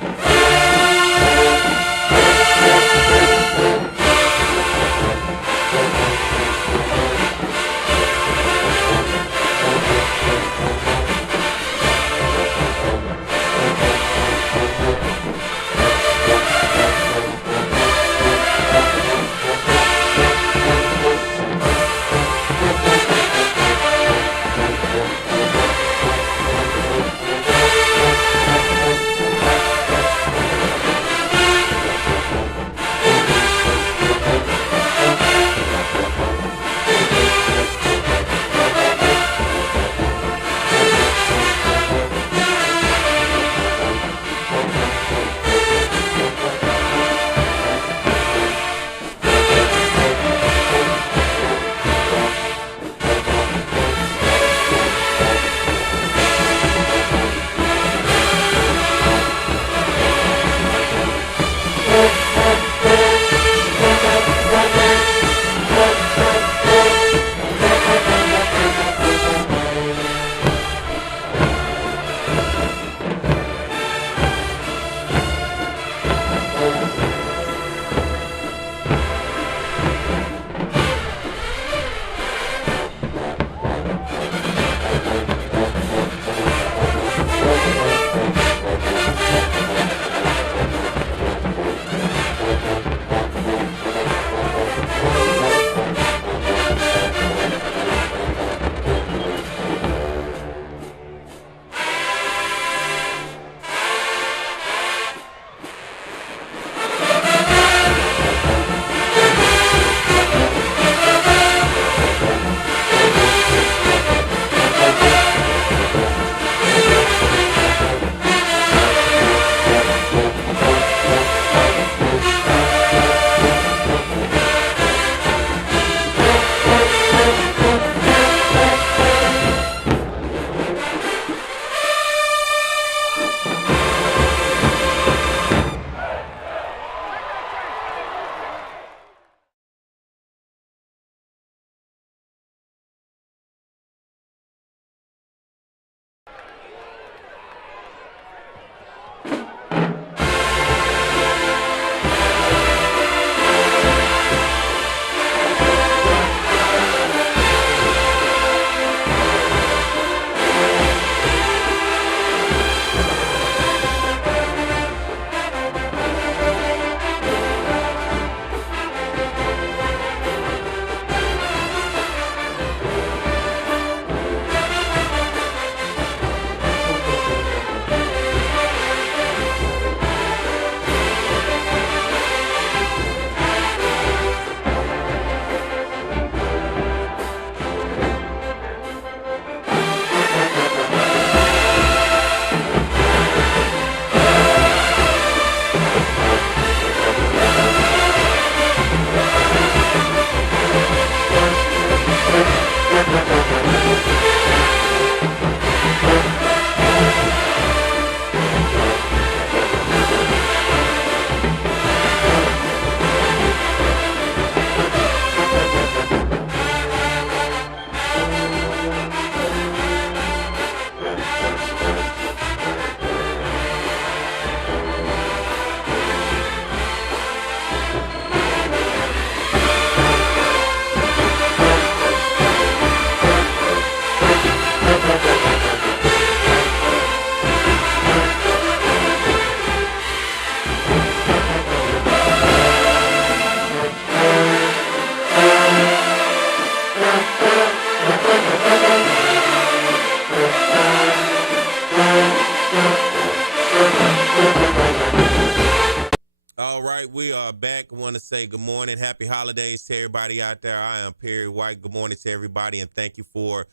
All right, we are back. I want to say good morning. Happy holidays to everybody out there. I am Perry White. Good morning to everybody, and thank you for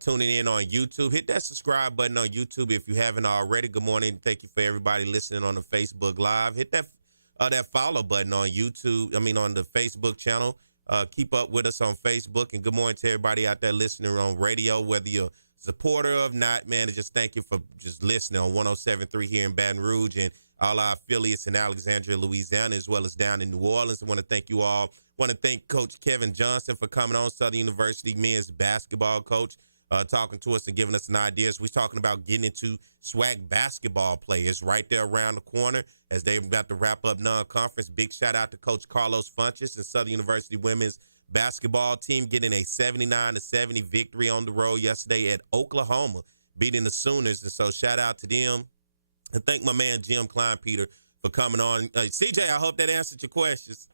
tuning in on YouTube. Hit that subscribe button on YouTube if you haven't already. Good morning. Thank you for everybody listening on the Facebook Live. Hit that follow button on YouTube. On the Facebook channel. Keep up with us on Facebook. And good morning to everybody out there listening on radio, whether you're a supporter or not, man. And just thank you for just listening on 107.3 here in Baton Rouge and all our affiliates in Alexandria, Louisiana, as well as down in New Orleans. I want to thank you all. I want to thank Coach Kevin Johnson for coming on, Southern University men's basketball coach, talking to us and giving us some ideas. We're talking about getting into SWAC basketball players right there around the corner as they're about to wrap up non-conference. Big shout out to Coach Carlos Funches and Southern University women's basketball team getting a 79-70 victory on the road yesterday at Oklahoma, beating the Sooners. And so shout out to them. And thank my man, Jim Kleinpeter, for coming on. CJ, I hope that answered your questions.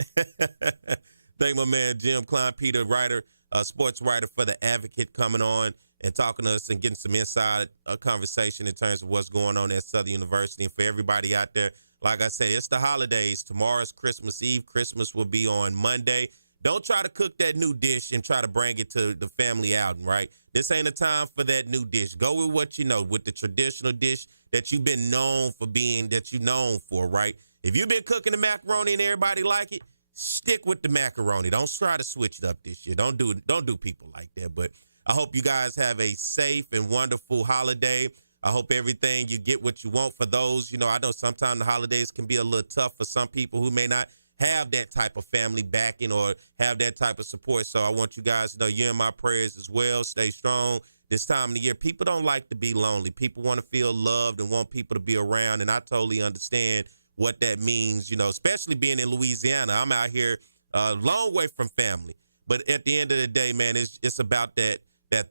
Thank my man, Jim Kleinpeter, writer, sports writer for The Advocate, coming on and talking to us and getting some inside conversation in terms of what's going on at Southern University. And for everybody out there, like I said, it's the holidays. Tomorrow's Christmas Eve. Christmas will be on Monday. Don't try to cook that new dish and try to bring it to the family outing, right? This ain't a time for that new dish. Go with what you know, with the traditional dish that you've been known for right? If you've been cooking the macaroni and everybody like it, stick with the macaroni. Don't try to switch it up this year. Don't do people like that. But I hope you guys have a safe and wonderful holiday. I hope everything, you get what you want. For those, I know sometimes the holidays can be a little tough for some people who may not have that type of family backing or have that type of support. So I want you guys to know you're in my prayers as well. Stay strong. This time of the year, people don't like to be lonely. People want to feel loved and want people to be around. And I totally understand what that means, especially being in Louisiana. I'm out here a long way from family. But at the end of the day, man, it's about that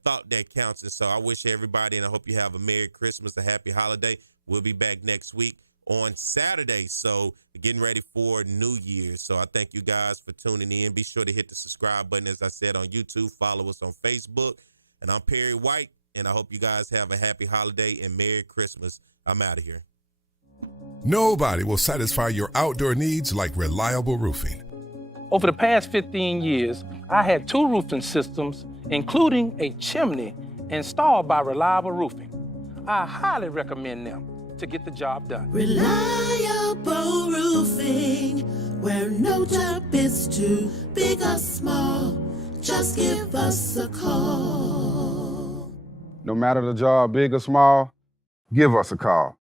thought that counts. And so I wish everybody, and I hope you have a Merry Christmas, a happy holiday. We'll be back next week on Saturday. So getting ready for New Year's. So I thank you guys for tuning in. Be sure to hit the subscribe button, as I said, on YouTube. Follow us on Facebook. And I'm Perry White, and I hope you guys have a happy holiday and Merry Christmas. I'm out of here. Nobody will satisfy your outdoor needs like reliable roofing. Over the past 15 years, I had 2 roofing systems, including a chimney, installed by Reliable Roofing. I highly recommend them to get the job done. Reliable roofing, where no job is too big or small. Just give us a call. No matter the job, big or small, give us a call.